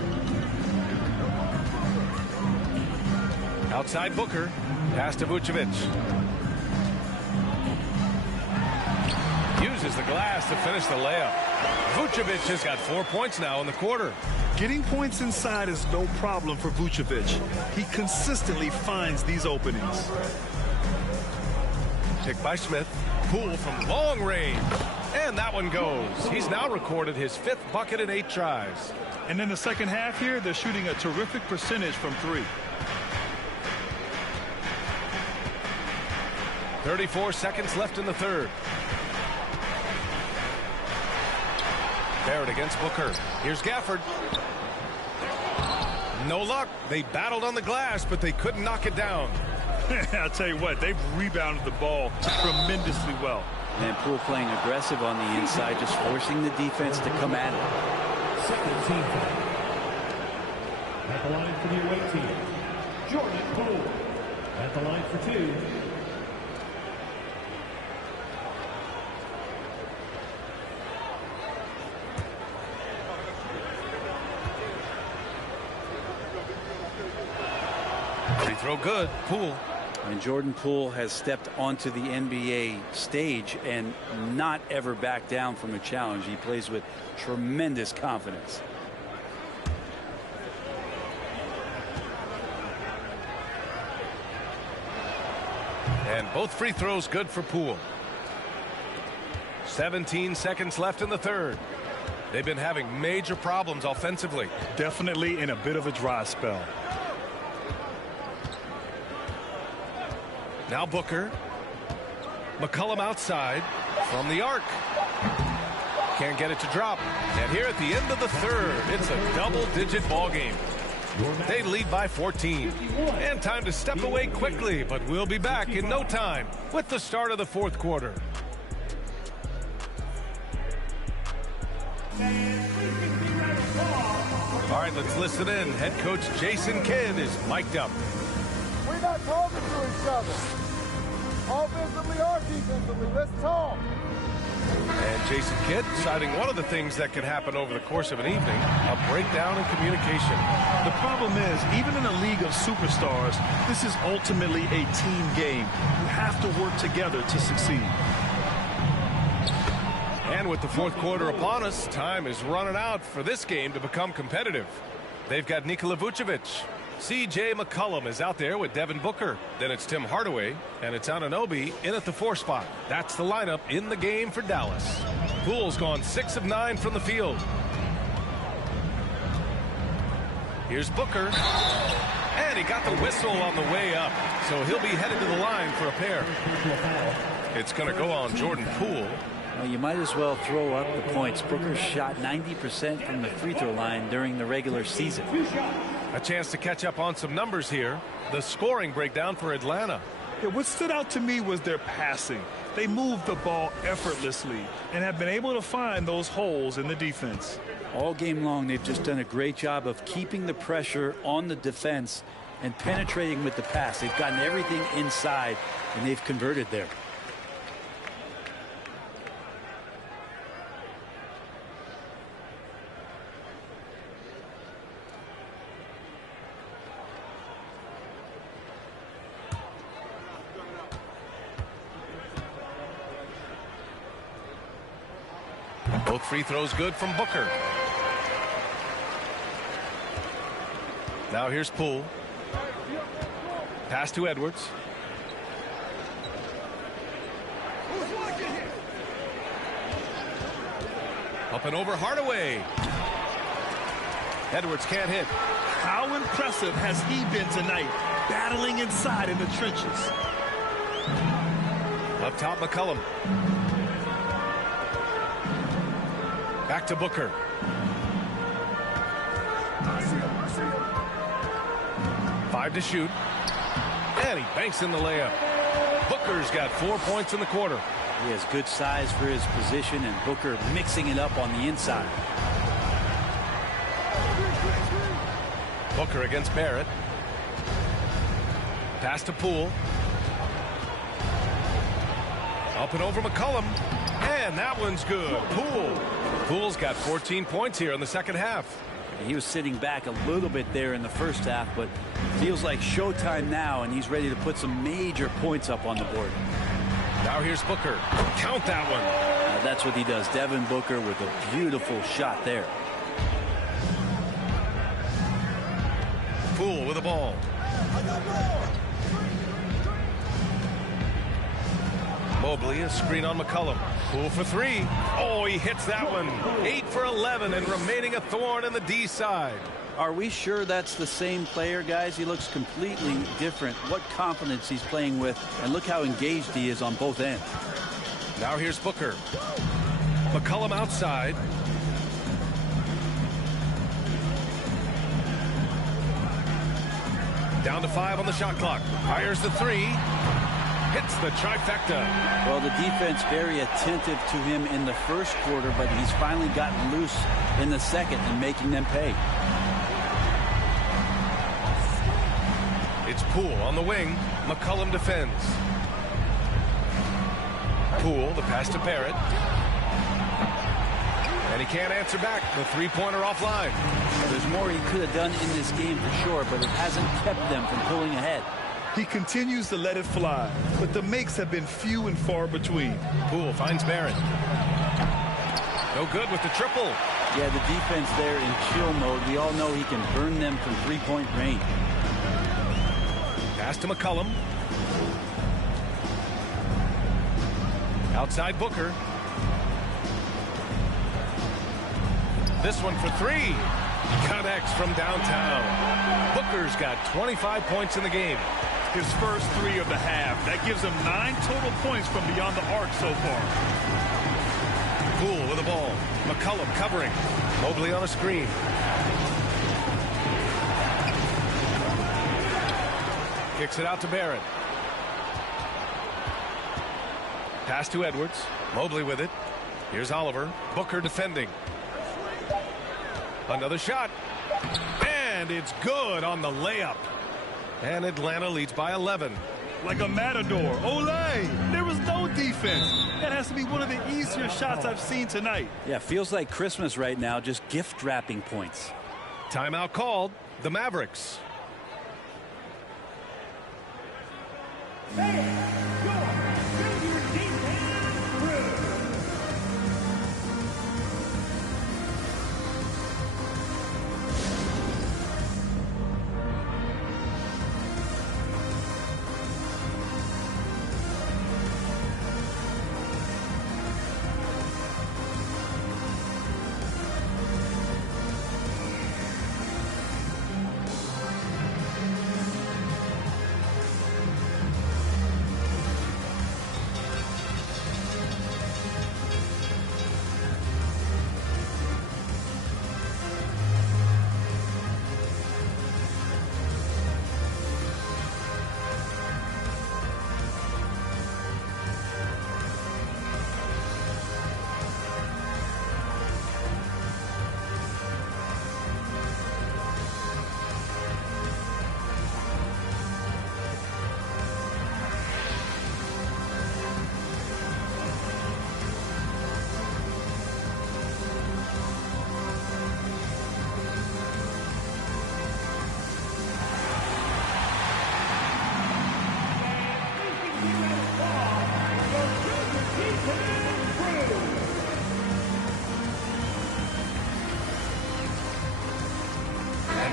Outside Booker. Pass to Vucevic. Uses the glass to finish the layup. Vucevic has got 4 points now in the quarter. Getting points inside is no problem for Vucevic. He consistently finds these openings. Pick by Smith. Poole from long range. And that one goes. He's now recorded his 5th bucket in 8 tries. And in the second half here, they're shooting a terrific percentage from 3. 34 seconds left in the third. Barrett against Booker. Here's Gafford. No luck. They battled on the glass, but they couldn't knock it down. I'll tell you what, they've rebounded the ball tremendously well. And Poole playing aggressive on the inside, just forcing the defense to come at it. Second team foul. At the line for the away team, Jordan Poole. At the line for 2. Free throw good. Poole. And Jordan Poole has stepped onto the NBA stage and not ever backed down from a challenge. He plays with tremendous confidence. And both free throws good for Poole. 17 seconds left in the third. They've been having major problems offensively. Definitely in a bit of a dry spell. Now Booker. McCollum outside from the arc. Can't get it to drop. And here at the end of the third, it's a double-digit ball game. They lead by 14. And time to step away quickly, but we'll be back in no time with the start of the fourth quarter. All right, let's listen in. Head coach Jason Kidd is mic'd up. We're not talking to each other. Offensively or defensively, let's talk. And Jason Kidd citing one of the things that can happen over the course of an evening, a breakdown in communication. The problem is, even in a league of superstars, this is ultimately a team game. You have to work together to succeed. And with the fourth quarter upon us, time is running out for this game to become competitive. They've got Nikola Vucevic. C.J. McCollum is out there with Devin Booker. Then it's Tim Hardaway, and it's Anunoby in at the 4 spot. That's the lineup in the game for Dallas. Poole's gone 6 of 9 from the field. Here's Booker. And he got the whistle on the way up, so he'll be headed to the line for a pair. It's going to go on Jordan Poole. Well, you might as well throw up the points. Booker shot 90% from the free throw line during the regular season. A chance to catch up on some numbers here. The scoring breakdown for Atlanta. Yeah, what stood out to me was their passing. They moved the ball effortlessly and have been able to find those holes in the defense. All game long, they've just done a great job of keeping the pressure on the defense and penetrating with the pass. They've gotten everything inside, and they've converted there. Both free throws good from Booker. Now here's Poole. Pass to Edwards. Up and over Hardaway. Edwards can't hit. How impressive has he been tonight, battling inside in the trenches? Up top, McCollum. Back to Booker. Five to shoot. And he banks in the layup. Booker's got 4 points in the quarter. He has good size for his position, and Booker mixing it up on the inside. Booker against Barrett. Pass to Poole. Up and over McCollum. And that one's good. Poole's got 14 points here in the second half. He was sitting back a little bit there in the first half, but feels like showtime now, and he's ready to put some major points up on the board. Now here's Booker. Count that one. That's what he does. Devin Booker with a beautiful shot there. Poole with the ball. Mobley, a screen on McCollum. Poole for three. Oh, he hits that one. 8 for 11 and remaining a thorn in the D side. Are we sure that's the same player, guys? He looks completely different. What confidence he's playing with, and look how engaged he is on both ends. Now here's Booker. McCollum outside. Down to 5 on the shot clock. Fires the three. Hits the trifecta. Well, the defense very attentive to him in the first quarter, but he's finally gotten loose in the second and making them pay. It's Poole on the wing. McCollum defends. Poole, the pass to Barrett. And he can't answer back. The three-pointer offline. There's more he could have done in this game for sure, but it hasn't kept them from pulling ahead. He continues to let it fly, but the makes have been few and far between. Poole finds Barrett. No good with the triple. Yeah, the defense there in chill mode. We all know he can burn them from three-point range. Pass to McCollum. Outside Booker. This one for three. Connects from downtown. Booker's got 25 points in the game. His first three of the half. That gives him 9 total points from beyond the arc so far. Poole with the ball. McCollum covering. Mobley on a screen. Kicks it out to Barrett. Pass to Edwards. Mobley with it. Here's Oliver. Booker defending. Another shot. And it's good on the layup. And Atlanta leads by 11. Like a matador. Olé! There was no defense. That has to be one of the easier shots I've seen tonight. Yeah, feels like Christmas right now, just gift wrapping points. Timeout called. The Mavericks.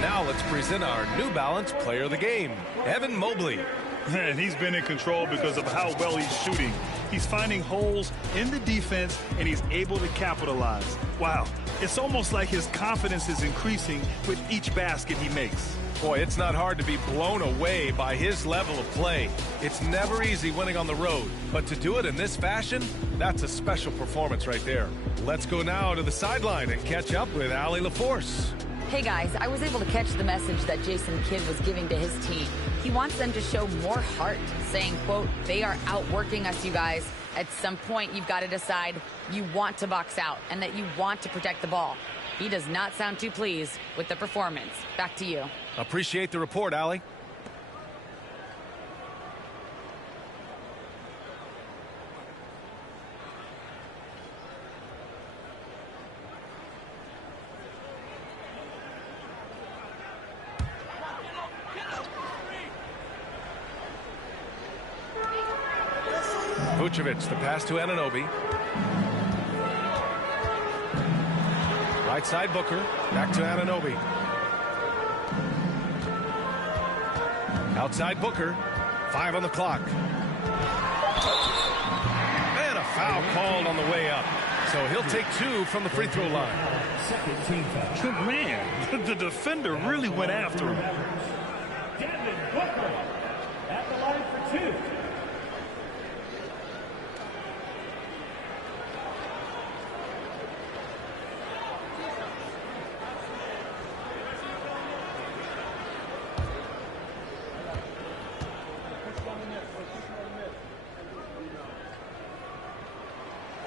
Now let's present our New Balance player of the game, Evan Mobley. And he's been in control because of how well he's shooting. He's finding holes in the defense, and he's able to capitalize. Wow, it's almost like his confidence is increasing with each basket he makes. Boy, it's not hard to be blown away by his level of play. It's never easy winning on the road, but to do it in this fashion, that's a special performance right there. Let's go now to the sideline and catch up with Allie LaForce. Hey guys, I was able to catch the message that Jason Kidd was giving to his team. He wants them to show more heart, saying, quote, they are outworking us, you guys. At some point, you've got to decide you want to box out and that you want to protect the ball. He does not sound too pleased with the performance. Back to you. Appreciate the report, Allie. Vucevic, the pass to Anunoby. Right side Booker, back to Anunoby. Outside Booker, 5 on the clock. And a foul called on the way up. So he'll take 2 from the free throw line. Man, the defender really went after him. Devin Booker at the line for 2.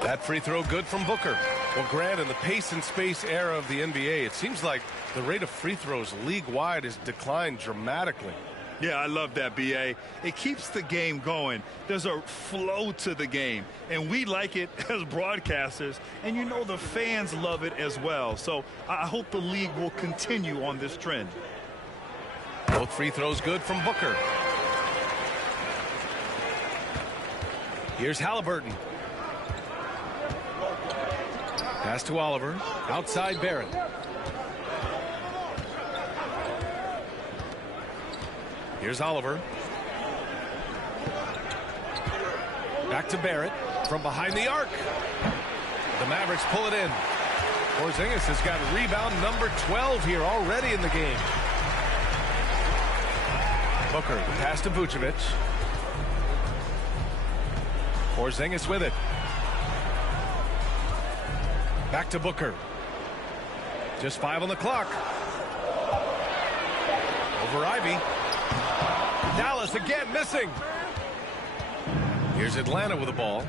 That free throw good from Booker. Well, Grant, in the pace and space era of the NBA, it seems like the rate of free throws league-wide has declined dramatically. Yeah, I love that, B.A. It keeps the game going. There's a flow to the game, and we like it as broadcasters, and you know the fans love it as well. So I hope the league will continue on this trend. Both free throws good from Booker. Here's Halliburton. Pass to Oliver. Outside Barrett. Here's Oliver. Back to Barrett from behind the arc. The Mavericks pull it in. Porzingis has got rebound number 12 here already in the game. Booker, the pass to Vucevic. Porzingis with it. Back to Booker. Just 5 on the clock. Over Ivy. Dallas again missing. Here's Atlanta with the ball.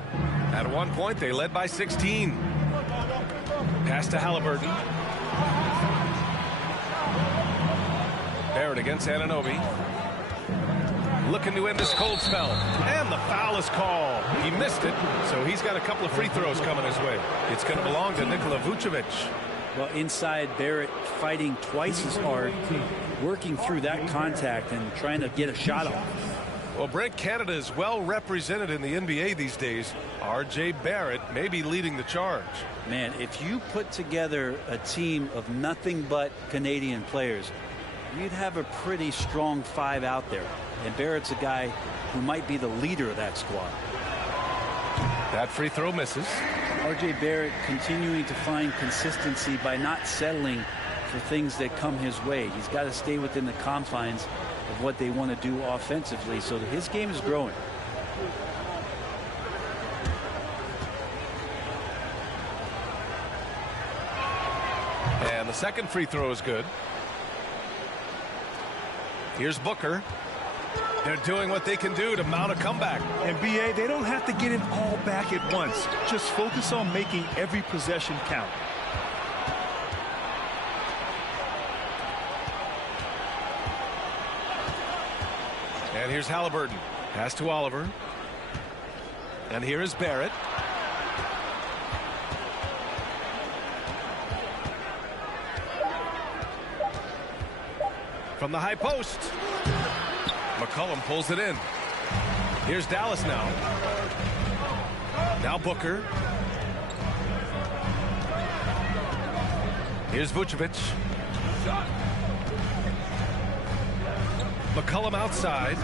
At one point, they led by 16. Pass to Halliburton. Barrett against Anunoby. Looking to end this cold spell. And the foul is called. He missed it, so he's got a couple of free throws coming his way. It's going to belong to Nikola Vucevic. Well, inside, Barrett fighting twice as hard, working through that contact and trying to get a shot off. Well, Brent, Canada is well represented in the NBA these days. R.J. Barrett may be leading the charge. Man, if you put together a team of nothing but Canadian players, you'd have a pretty strong 5 out there. And Barrett's a guy who might be the leader of that squad. That free throw misses. R.J. Barrett continuing to find consistency by not settling for things that come his way. He's got to stay within the confines of what they want to do offensively, so that his game is growing. And the second free throw is good. Here's Booker. They're doing what they can do to mount a comeback. And BA, they don't have to get it all back at once. Just focus on making every possession count. And here's Halliburton. Pass to Oliver. And here is Barrett. From the high post. McCollum pulls it in. Here's Dallas now. Now Booker. Here's Vucevic. McCollum outside.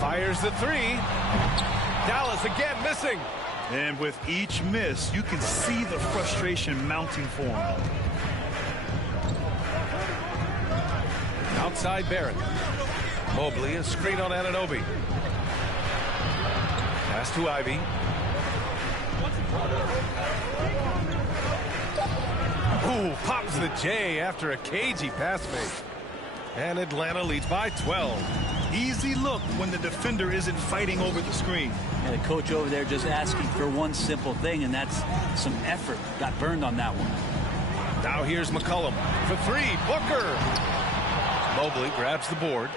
Fires the 3. Dallas again missing. And with each miss, you can see the frustration mounting for him. Outside Barrett. Mobley, a screen on Anunoby. Pass to Ivy. Ooh, pops the J after a cagey pass fake. And Atlanta leads by 12. Easy look when the defender isn't fighting over the screen. And the coach over there just asking for one simple thing, and that's some effort. Got burned on that one. Now here's McCollum for 3. Booker. Mobley grabs the board.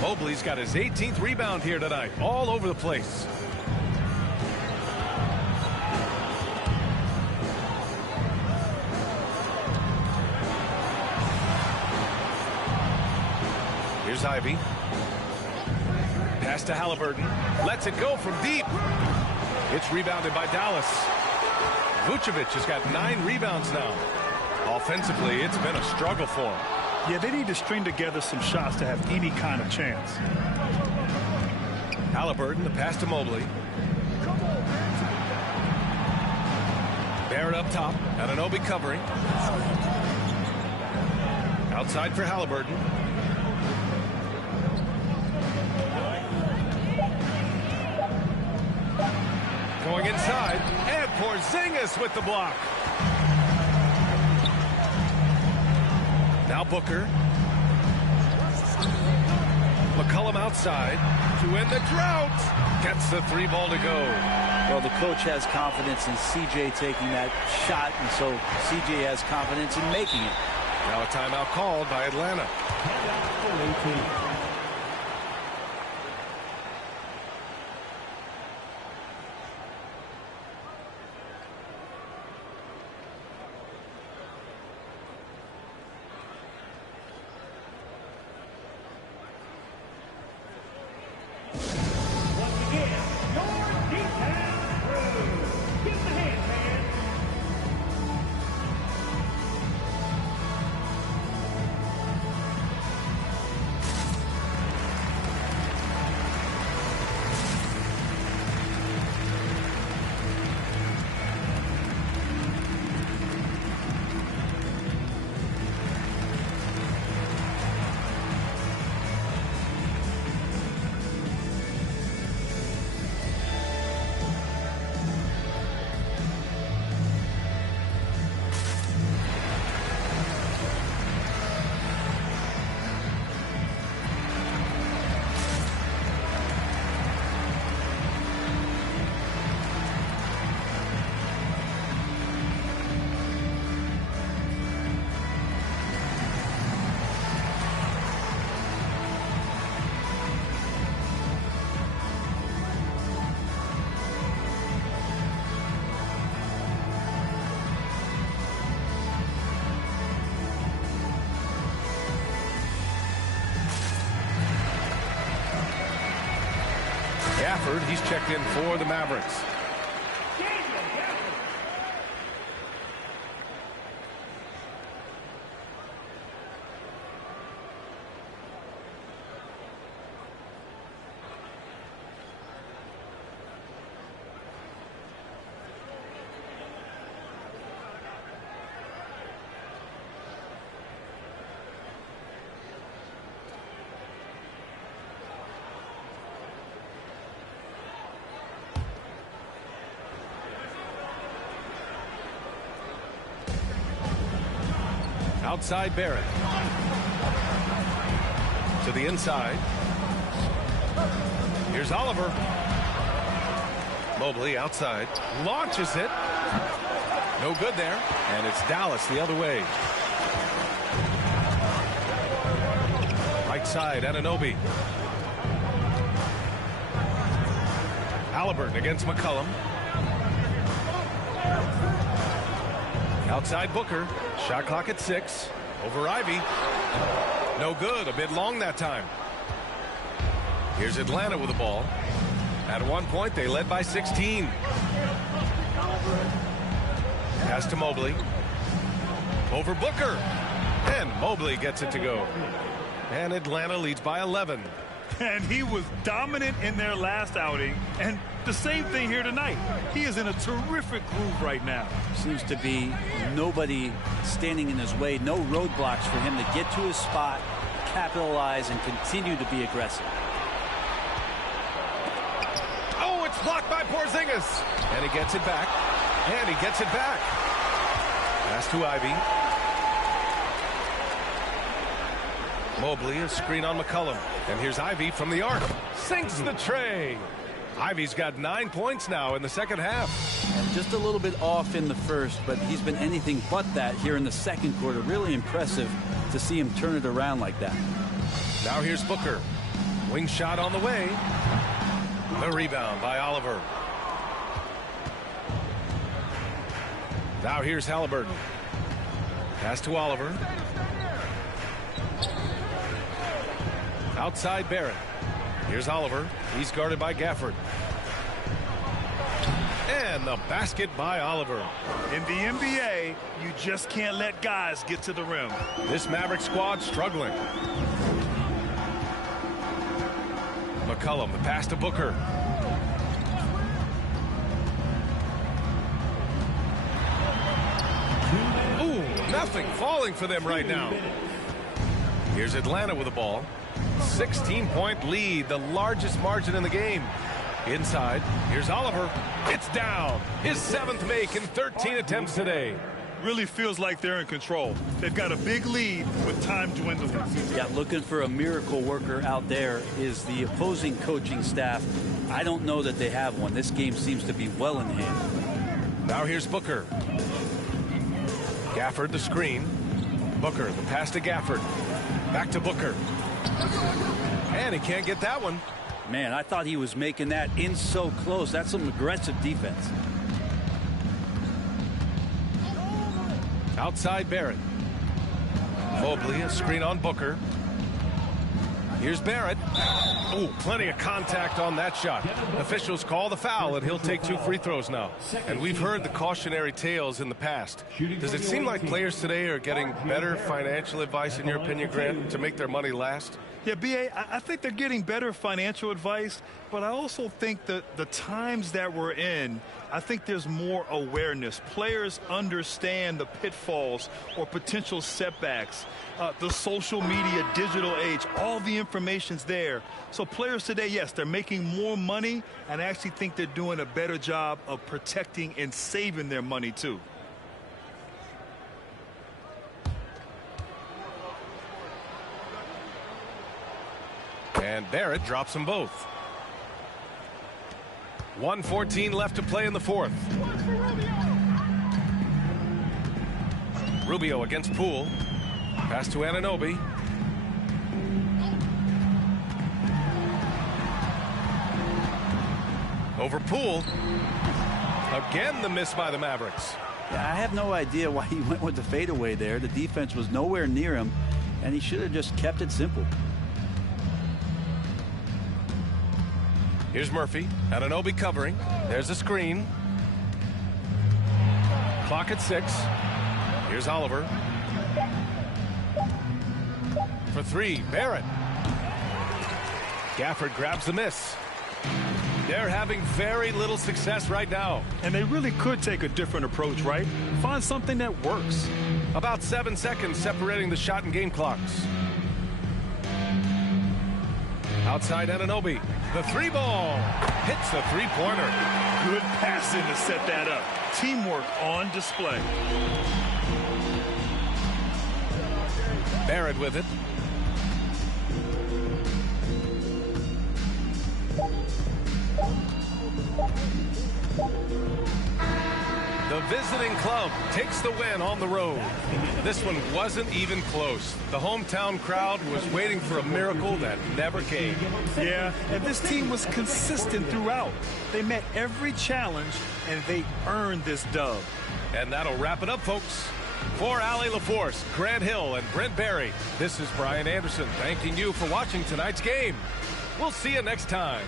Mobley's got his 18th rebound here tonight, all over the place. Here's Ivy. Pass to Halliburton. Lets it go from deep. It's rebounded by Dallas. Vucevic has got 9 rebounds now. Offensively, it's been a struggle for him. Yeah, they need to string together some shots to have any kind of chance. Halliburton, the pass to Mobley. Barrett up top. Anunoby covering. Outside for Halliburton. Going inside. And Porzingis with the block. Now Booker. McCollum outside to end the drought. Gets the 3 ball to go. Well, the coach has confidence in CJ taking that shot, and so CJ has confidence in making it. Now a timeout called by Atlanta. Gafford, he's checked in for the Mavericks. Outside Barrett. To the inside. Here's Oliver. Mobley outside. Launches it. No good there. And it's Dallas the other way. Right side, Anunoby. Halliburton against McCollum. Outside Booker. Shot clock at 6. Over Ivy. No good. A bit long that time. Here's Atlanta with the ball. At one point, they led by 16. Pass to Mobley. Over Booker. And Mobley gets it to go. And Atlanta leads by 11. And he was dominant in their last outing. And the same thing here tonight. He is in a terrific groove right now. Seems to be nobody standing in his way. No roadblocks for him to get to his spot, capitalize, and continue to be aggressive. Oh, it's blocked by Porzingis. And he gets it back. And he gets it back. Pass to Ivy. Mobley, a screen on McCollum. And here's Ivy from the arc. Sinks the tray. Ivy's got 9 points now in the second half. And just a little bit off in the first, but he's been anything but that here in the second quarter. Really impressive to see him turn it around like that. Now here's Booker. Wing shot on the way. The rebound by Oliver. Now here's Halliburton. Pass to Oliver. Outside Barrett. Here's Oliver. He's guarded by Gafford. And the basket by Oliver. In the NBA, you just can't let guys get to the rim. This Maverick squad struggling. McCollum, the pass to Booker. Ooh, nothing falling for them right now. Here's Atlanta with the ball. 16-point lead, the largest margin in the game. Inside, here's Oliver. It's down. His 7th make in 13 attempts today. Really feels like they're in control. They've got a big lead with time dwindling. Yeah, looking for a miracle worker out there is the opposing coaching staff. I don't know that they have one. This game seems to be well in hand. Now here's Booker. Gafford the screen. Booker, the pass to Gafford. Back to Booker. And he can't get that one. Man, I thought he was making that in so close. That's some aggressive defense. Outside Barrett. Mobley, a screen on Booker. Here's Barrett. Oh, plenty of contact on that shot. Officials call the foul, and he'll take 2 free throws now. And we've heard the cautionary tales in the past. Does it seem like players today are getting better financial advice, in your opinion, Grant, to make their money last? Yeah, B.A., I think they're getting better financial advice, but I also think that the times that we're in, I think there's more awareness. Players understand the pitfalls or potential setbacks. The social media, digital age, all the information's there. So players today, yes, they're making more money, and I actually think they're doing a better job of protecting and saving their money, too. And Barrett drops them both. 1:14 left to play in the fourth. Rubio against Poole. Pass to Anunoby. Over Poole. Again the miss by the Mavericks. Yeah, I have no idea why he went with the fadeaway there. The defense was nowhere near him, and he should have just kept it simple. Here's Murphy. Anunoby covering. There's a screen. Clock at 6. Here's Oliver. For 3, Barrett. Gafford grabs the miss. They're having very little success right now. And they really could take a different approach, right? Find something that works. About 7 seconds separating the shot and game clocks. Outside Anunoby. The 3-ball. Hits the 3-pointer. Good passing to set that up. Teamwork on display. Barrett with it. The visiting club takes the win on the road. This one wasn't even close. The hometown crowd was waiting for a miracle that never came. Yeah, and this team was consistent throughout. They met every challenge, and they earned this dub. And that'll wrap it up, folks. For Allie LaForce, Grant Hill, and Brent Barry, this is Brian Anderson thanking you for watching tonight's game. We'll see you next time.